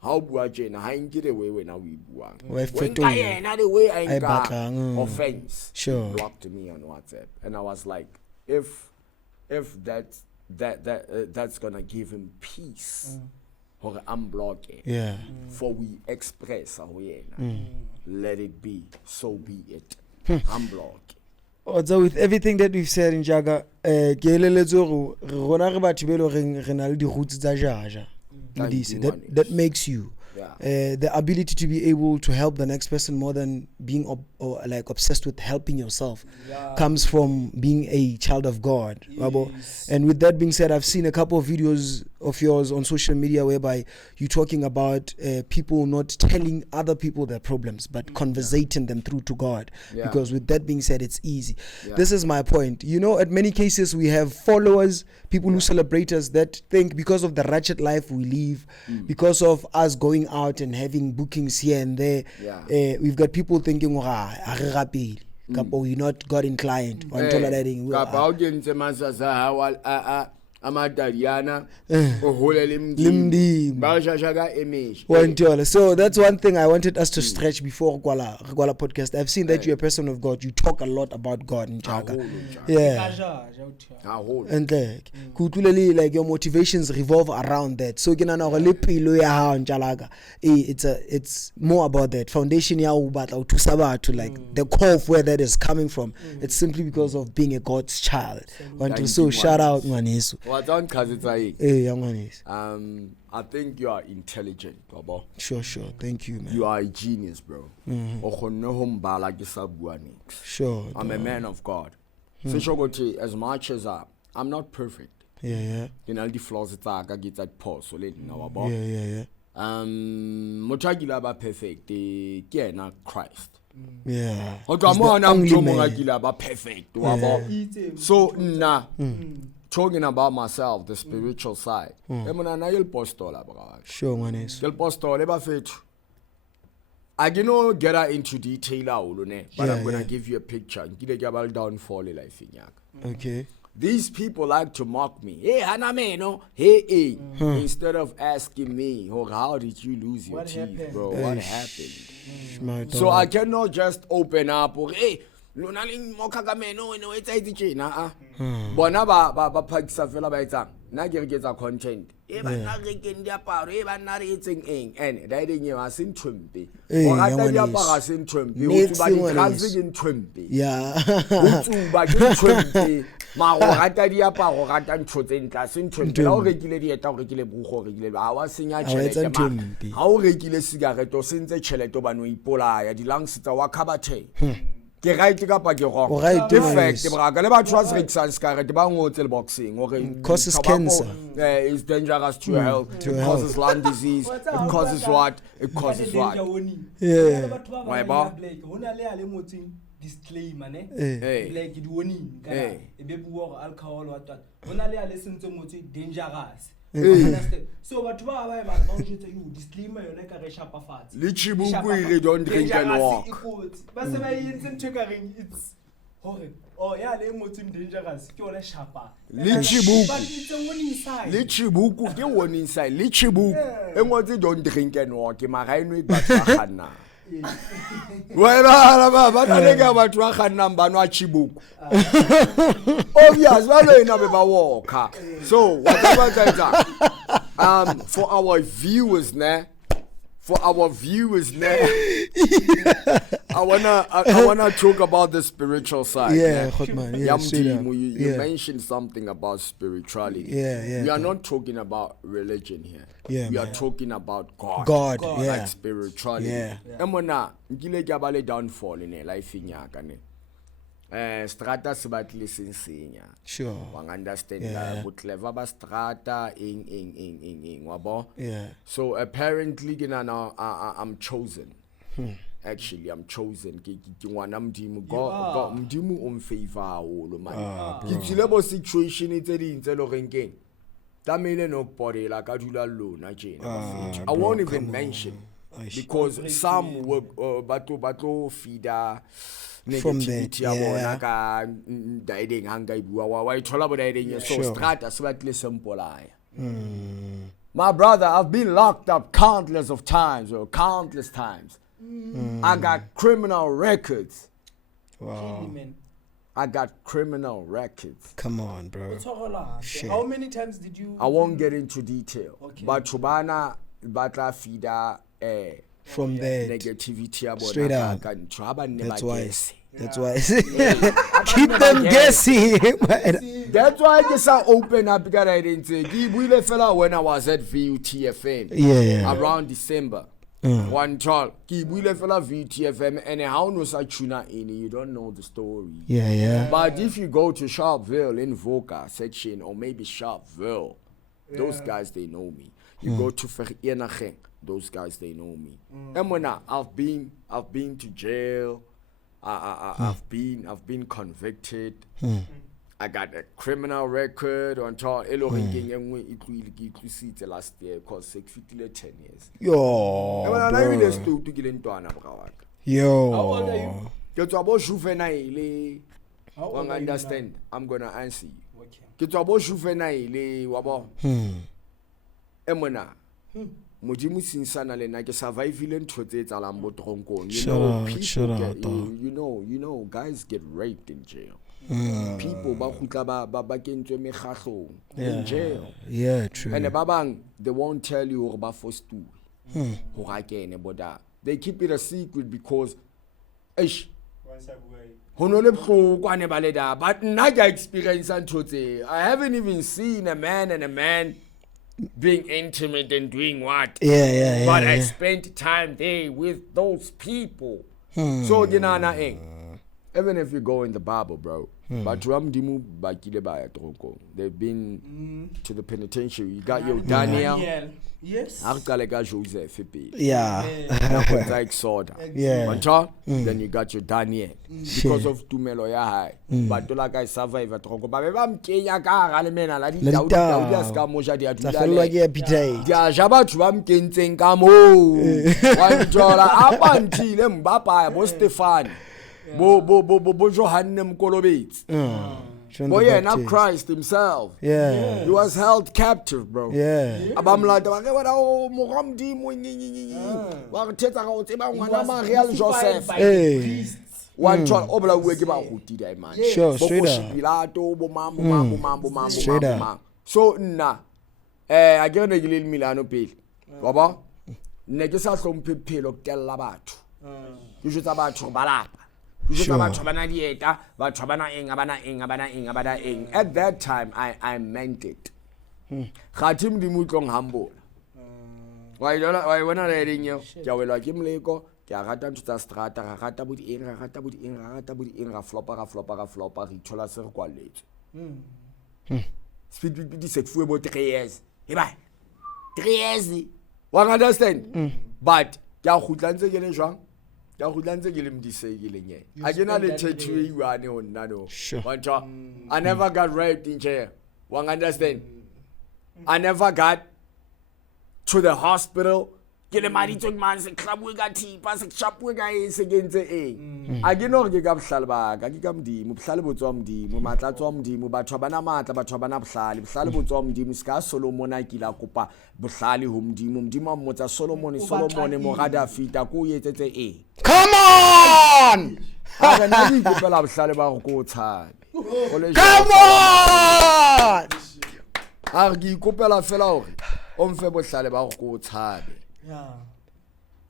how bua jena ha nkire we wena o ibuang when ka yena the way I got offense. Sure. He blocked me on WhatsApp, and I was like, if that's gonna give him peace, or unblock it, for we express our let it be, so be it. Unblock. So with everything that we've said in Jaga, Modee Seh, that makes you the ability to be able to help the next person more than being obsessed with helping yourself comes from being a child of God. And with that being said, I've seen a couple of videos of yours on social media whereby you're talking about people not telling other people their problems but conversating them through to God, because with that being said, it's easy. This is my point. You know, at many cases we have followers, people who celebrate us, that think because of the ratchet life we live, because of us going out and having bookings here and there, we've got people thinking, you're not God inclined. Amadariana, so that's one thing I wanted us to stretch before Gwala podcast. I've seen that you're a person of God. You talk a lot about God in Jaga. And like your motivations revolve around that. So it's more about that foundation to like the core of where that is coming from. It's simply because of being a God's child. So shout out Manesu. I think you are intelligent, Baba. Sure. Thank you, man. You are a genius, bro. Sure. I'm a man of God. So as much as I'm not perfect. You know the flaws that I get that pause. So let know about. Perfect. Not Christ. Perfect. So talking about myself, the spiritual side. Sure, man. I cannot get into detail, but I'm gonna give you a picture. Okay. These people like to mock me. Hey, Hanameno. Hey. Instead of asking me, how did you lose your teeth, bro? What happened? So I cannot just open up. Hey, Lunaling Mokagameno, it's a teaching. Bonaba, Paksa Villa Baita. Nagger gets a content. Even not getting their power, even not eating ink, and that in you are in Trumpy. Or I tell you about in Trumpy, in Trumpy. But in Trumpy, my Ratadia Power, Ratan Trutin, Cassin Trumpy, how regularly at our regular book, our senior Chelet, how regular cigarette or since the Cheleto Banui Pola, the lungs to our cabate. Ke right ka pa ke go the fact bra ka le ba trust Rixans ka re ba ngotsel boxing or causes cancer, it's dangerous to health, it causes lung disease, it causes what why ba disclaimer like it warning e be bua alcohol what hona le a listen to motse dangerous. So what ba you disclaimer yona ka re shapa fats le chibuku re don't drink and walk ba se ba yentse ntshekaring it's hore ya le motseng dangerous ke ona shapa le chibuku ke warning sign le chibuku engotse don't drink and walk mara eno e ba tsagana wena ba tla ba twa khanna mbano a chibuku obvious ba lo ina be ba walk. So whatever that for our viewers I wanna talk about the spiritual side. You mentioned something about spirituality. We are not talking about religion here. We are talking about God. Like spirituality. Emona ngile ke ba le downfall in life nyaka ne. Strata se batle sensenya. Sure. Wang understand go clever ba strata in wabo. So apparently I'm chosen. actually I'm chosen ke ngwana Modimo go Modimo o mfavor haholo man ke tsile bo situation tse ding tse lo renkeng tamile no porela ka dula lona tjena I won't even mention because some will batlo feeder negativity ya bona ka daiding hanga ibua wa ithola bo daiding so strata se batle simple aya. My brother, I've been locked up countless times. I got criminal records. Wow. I got criminal records. Come on, bro. Shit. How many times did you? I won't get into detail. Okay. But Chubana batla feeder from that negativity straight up. That's why. Keep them guessing. That's why I just open up because I didn't say. We fella when I was at VUTFM. Yeah. Around December. One child. We fella VUTFM and how no such tuna in you don't know the story. Yeah. But if you go to Sharpeville in Voca section or maybe Sharpeville, those guys they know me. You go to Vereeniging, those guys they know me. And when I've been to jail. I've been convicted. I got a criminal record until last year cause 10 years. Yo. And I really stoked to get into an Yo. How old are you? Get about juvenile. Understand? I'm gonna answer you. Okay. Get about juvenile. Wabo. Emona. Modimo sinsana le na ke survive ile ntho tse tsalang bo tronkong. You know guys get raped in jail. People ba khutla ba kentswe megahlong in jail. Yeah, true. And ba bang they won't tell you or ba forced to. Ho ga kene boda. They keep it a secret because honole bhlokwane ba le da but nna ke experience ntho tse. I haven't even seen a man being intimate and doing what? Yeah. But I spent time there with those people. So even if you go in the Bible, bro, but they've been to the penitentiary. You got your Daniel. Yes. Joseph. Yeah. Then you got your Daniel. Because of Tumelo ya high. But like I survive at Tronco. But I'm Kenya Karamena, La Diaska Moja Dia Jaba Tram Kenting Kamo. One dollar up until them Bapa, Bo Stefan, Bo Johannem Kolobit. Boy, yeah, not Christ himself. Yeah. He was held captive, bro. Yeah. Abam la de wa o mogamdi mo wa thetsa ga o tseba ngwana ma real Joseph. Hey. One child obla we ke ba hoti dai man. Sure, straight up. Pilato bo mambo. So nna a ke ne ke le Milano pele. Wa ba? Ne ke sa hlomphe phelo ke tella batho. Ke jotsa batho ba lapa. At that time, I meant it. Khatim di mutlong humble. Why when I reading you? Jawela kimleko, Yarata to the strata, Rata would in, flopper, he told us a quality. Speed with this for about 3 years. Hey, bye. 3 years. One understand? But Yahutanze Geneshang. I never got raped in jail. One understand? I never got to the hospital. Get a married man, a club we got tea, pass a shop we got is against the I get no gig up Salbag, I gam di, Mupsalabuzom di, Mumatlatom di, Mubatrabana mata, Batrabana Sali, Salabuzom di, Muska, Solomona Kila Kupa, Busali, whom Dimum, Mota, Solomon, Morada, Fita, Kuyete. Come on! Come on! Argi Kupela fellow. On Febo Salaba go tab.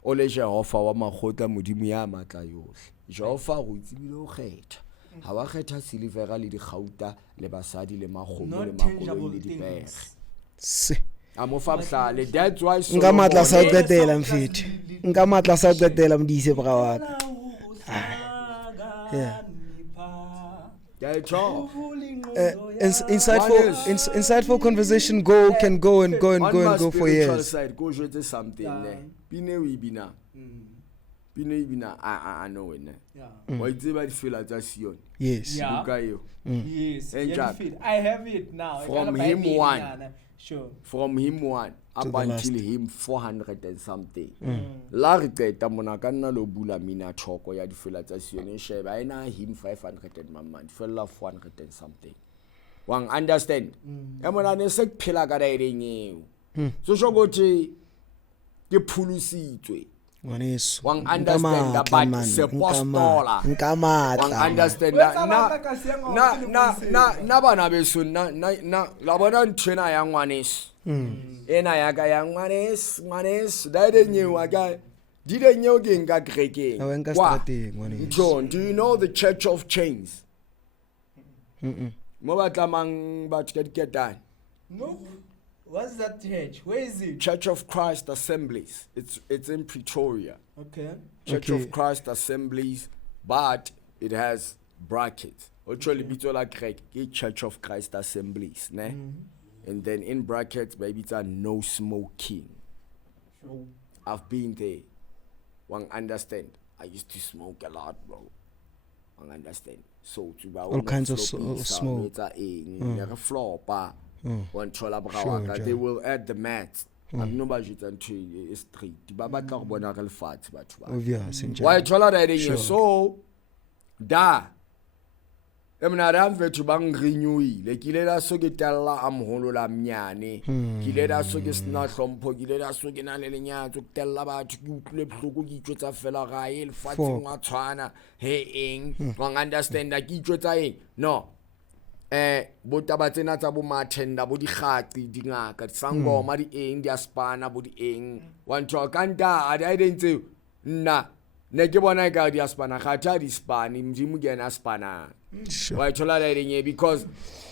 Ole Jehofa wa Mahota Mudimia Matayos. Jehofa would be no hate. How I had a silver lady Hauta, Lebasadi, Lemaho, Lemaho, the bear. I'm of Absale, that's why Ngamatla South Gadelam feet. Ngamatla South Gadelam Dise Brawat. Yeah. Insightful conversation can go for years. Go something. Bine. I know it. Why is it feel like that's you? Yes. Yeah. Yes. I have it now. From him one. Sure. From him one up To the until last. him 400 and something. La regret mona ka nna lo bula mina thoko ya di fela tsa sione sheba ina him 500 and mama fela 400 and something. Wang understand? Emona ne se phela ka daireng eo. So shogothi ke phulusitswe. Ngwaneso. Wang understand that but se postola. Wang understand na bana beso na la bona nthena ya ngwaneso. Ena ya ka ya ngwaneso da de nyewa ka di de nyewa ke nka krekeng. Awenka strateng ngwaneso. John, do you know the Church of Chains? Mo ba tlamang ba tshediketane. No. What's that church? Where is it? Church of Christ Assemblies. It's in Pretoria. Okay. Church of Christ Assemblies, but it has brackets. Actually, bito la Grek, Church of Christ Assemblies, ne? And then in brackets, maybe it's a no smoking. Sure. I've been there. One understand. I used to smoke a lot, bro. One understand. So to all kinds of smoke. One they will add the mats. I'm no budget until it's street. Baba Carbona fat, but why tolerating so da. Emna to bang renewal. Like Kileda Sogitella am holola miani. Kileda Sogis not from Pogileda Sogina Lenia to tell about you clip Suguita fella Rail, Fatima Twana, hey, one understand that you no. Botabatena tabu matenda bodi khati dingaka sangoma di eng dia spana bodi eng one talk anda I didn't na ne ke bona ka dia spana khata di spani mdimu gena spana why tolerating because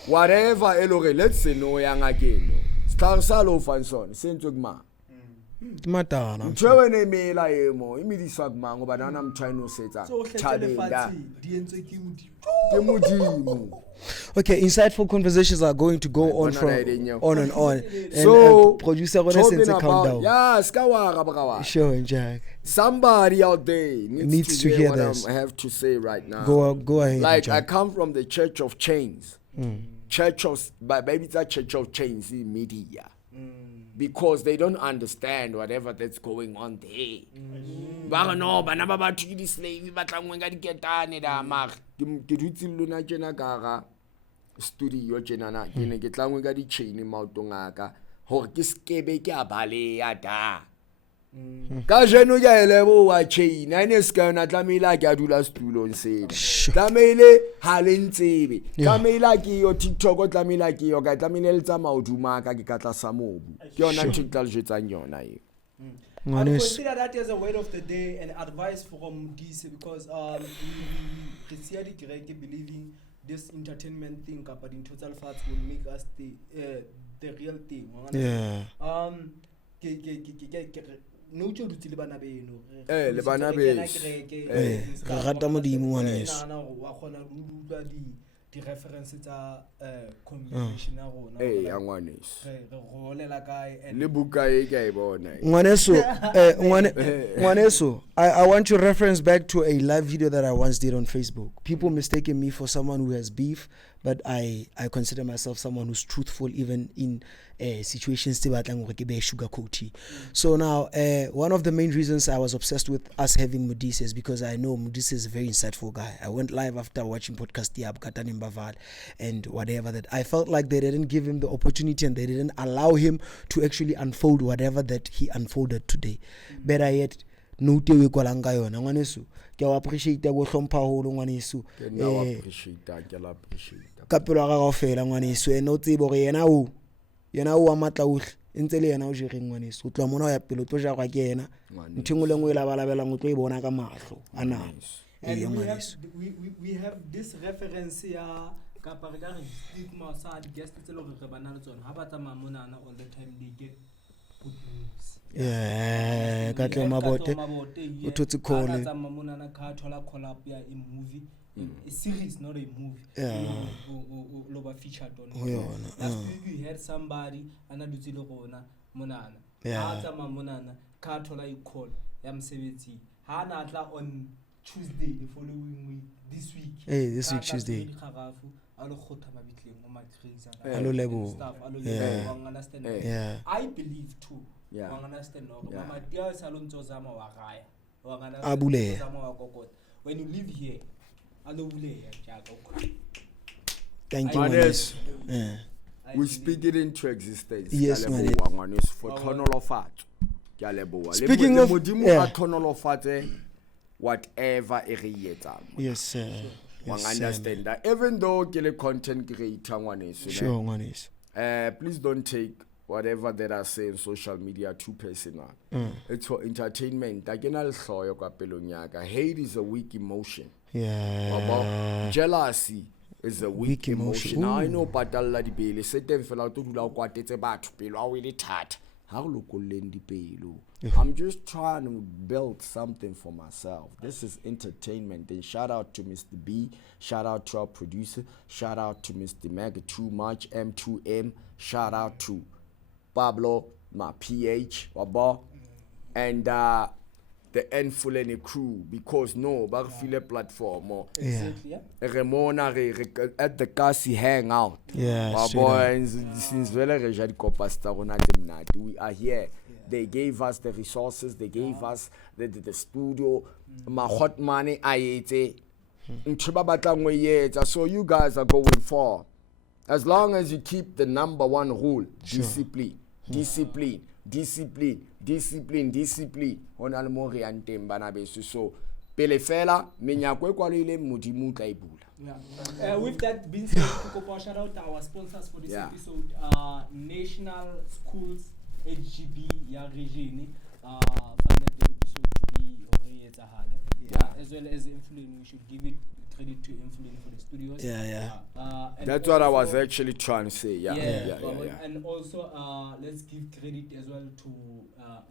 whatever elore let's say no yang again star salo fanson sentugma matala mtwewe ne mela emo imidisa kuma ngoba nana mtshayino setsa chalenda okay, insightful conversations are going to go on and on. And, so producer talking about yeah, sure, Jack. Somebody out there needs to hear what this. I have to say right now. Go ahead. Like Jack. I come from the Church of Chains. Church of, but maybe it's a Church of Chains in media. Because they don't understand whatever that's going on there. But no, but never about to the slave, but I'm going to get done. Luna Jenagara studio Jenana, get long got the chain in Moutonga, Horkis Quebec, Balea da. Kajano level a chain, and a scan at Lamila Gadulas Tulon said. Tamele Halin Sebi. Tamilaki or TikTok or Tamilaki or Gatamil Tamaudumaka Gata Samo. You're not TikTok and your night. I consider that as a word of the day and advice from Modee Seh because we believing this entertainment thing but in total facts will make us the real thing. Yeah. No to the Libana Beno. Libana Rata Modimo one is. The references are communication. Hey, young one is. Mwaneso, I want to reference back to a live video that I once did on Facebook. People mistaken me for someone who has beef, but I consider myself someone who's truthful even in situations. So now, one of the main reasons I was obsessed with us having Modee Seh is because I know Modee Seh is a very insightful guy. I went live after watching podcast Vaal and whatever that. I felt like they didn't give him the opportunity and they didn't allow him to actually unfold whatever that he unfolded today. Better yet, no te we kwalanga yona ngwaneso ke wa appreciate go hlompha holo ngwaneso ka pelo ga go fela ngwaneso ene o tsebo re yena o wa matla ohle ntse le yena o jereng ngwaneso o tloa mona ya pelo tlo jagwa ke yena nthengwe lengwe la balabela go tlo e bona ka mahlo ana and we have this reference ya kapa re ka re stigma sa di guests tse lo re bana le tsona ha ba tsa mamona all the time they get good news. Yeah, katle mabote o thotse khole tsa mamona na ka thola collab ya in movie a series not a movie lo ba featured on last week we had somebody anadutse le gona monana ha tsa mamona na ka thola I call ya msebetsi Hanatla on Tuesday the following week. This week. Hey, this week Tuesday. Yeah. I believe too. Yeah. Understand? Yeah. When you live here, Thank you, Manes, yeah. we speak it into existence. Yes, Ke a man. leboha ngwaneso for tlhonolofatso. Ke a leboha. Le Speaking of- Modimo yeah. a tlhonolofatse whatever e re etsang. Yes, sir. Wang Yes, understand that even though ke le content creator ngwaneso, Sure, one is. please don't take whatever that I say on social media too personal. It's for entertainment. I cannot hloyo kwa pelong ya ka. Hate is a weak emotion. Yeah. Jealousy is a weak Weak emotion. emotion. I know patalla di pele sete fela to dula o kwatetse batho pelo a wele thata. Ha go lokolleng di pelo. I'm just trying to build something for myself. This is entertainment. And shout out to Mr. B. Shout out to our producer. Shout out to Mr. Mega2much, M2M. Shout out to Pablo, my PH, Wabo, and the Enfuleni crew, because no, back feel platform or Yeah. Remona at the Kasi Hangout. Yeah, straight Wabo, up. and since we are here. They gave us the resources, they gave us the studio, my hot money, so you guys are going far. As long as you keep the number one rule, discipline. Discipline. Hona le mo re yang teng bana beso. So pele fela menyako e kwalile Modimo tla ibula. With that being said, shout out to our sponsors for this episode. National Schools HGB ya region funded the episode to be as well as Influence. We should give it credit to Influence for the studios. And that's what I was actually trying to say. Yeah. And also let's give credit as well to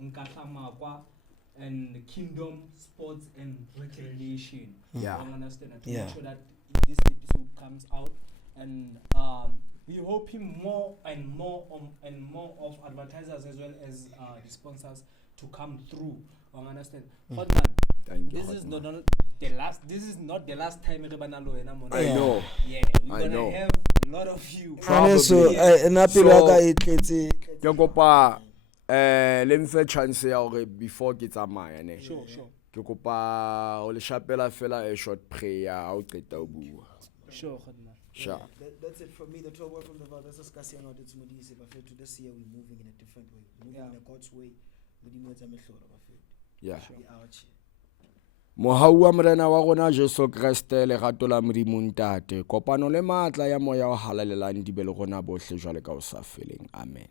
Nkatla Makwa and Kingdom Sports and Recreation. Yeah. Understand to make sure that this episode comes out, and we hope more and more of advertisers as well as the sponsors to come through. Understand? This is not the last. This is not the last time I know. Yeah, we're gonna have a lot of you. So, Ke kopa le mfe chance ya hore before ke tsamaya ne. Sure. Ke kopa o le shapela fela a short prayer ha o qeta o bua. Sure. That's it from me. The 12 word from the Vaal. This is Hangout. It's Modee Seh. But to this year, we're moving in a different way. We're moving in a God's way. Yeah. We out here. Mohau wa morena wa rona Jesu Kriste le gato la Modimo ntate kopano le matla ya moya o halalelang di be le rona bohle jwale ka o sa feleng. Amen.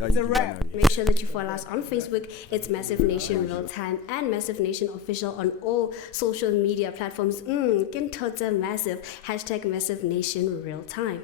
It's a wrap. Make sure that you follow us on Facebook. It's Massive Nation Real Time and Massive Nation Official on all social media platforms. Massive. #Massive Nation Real Time.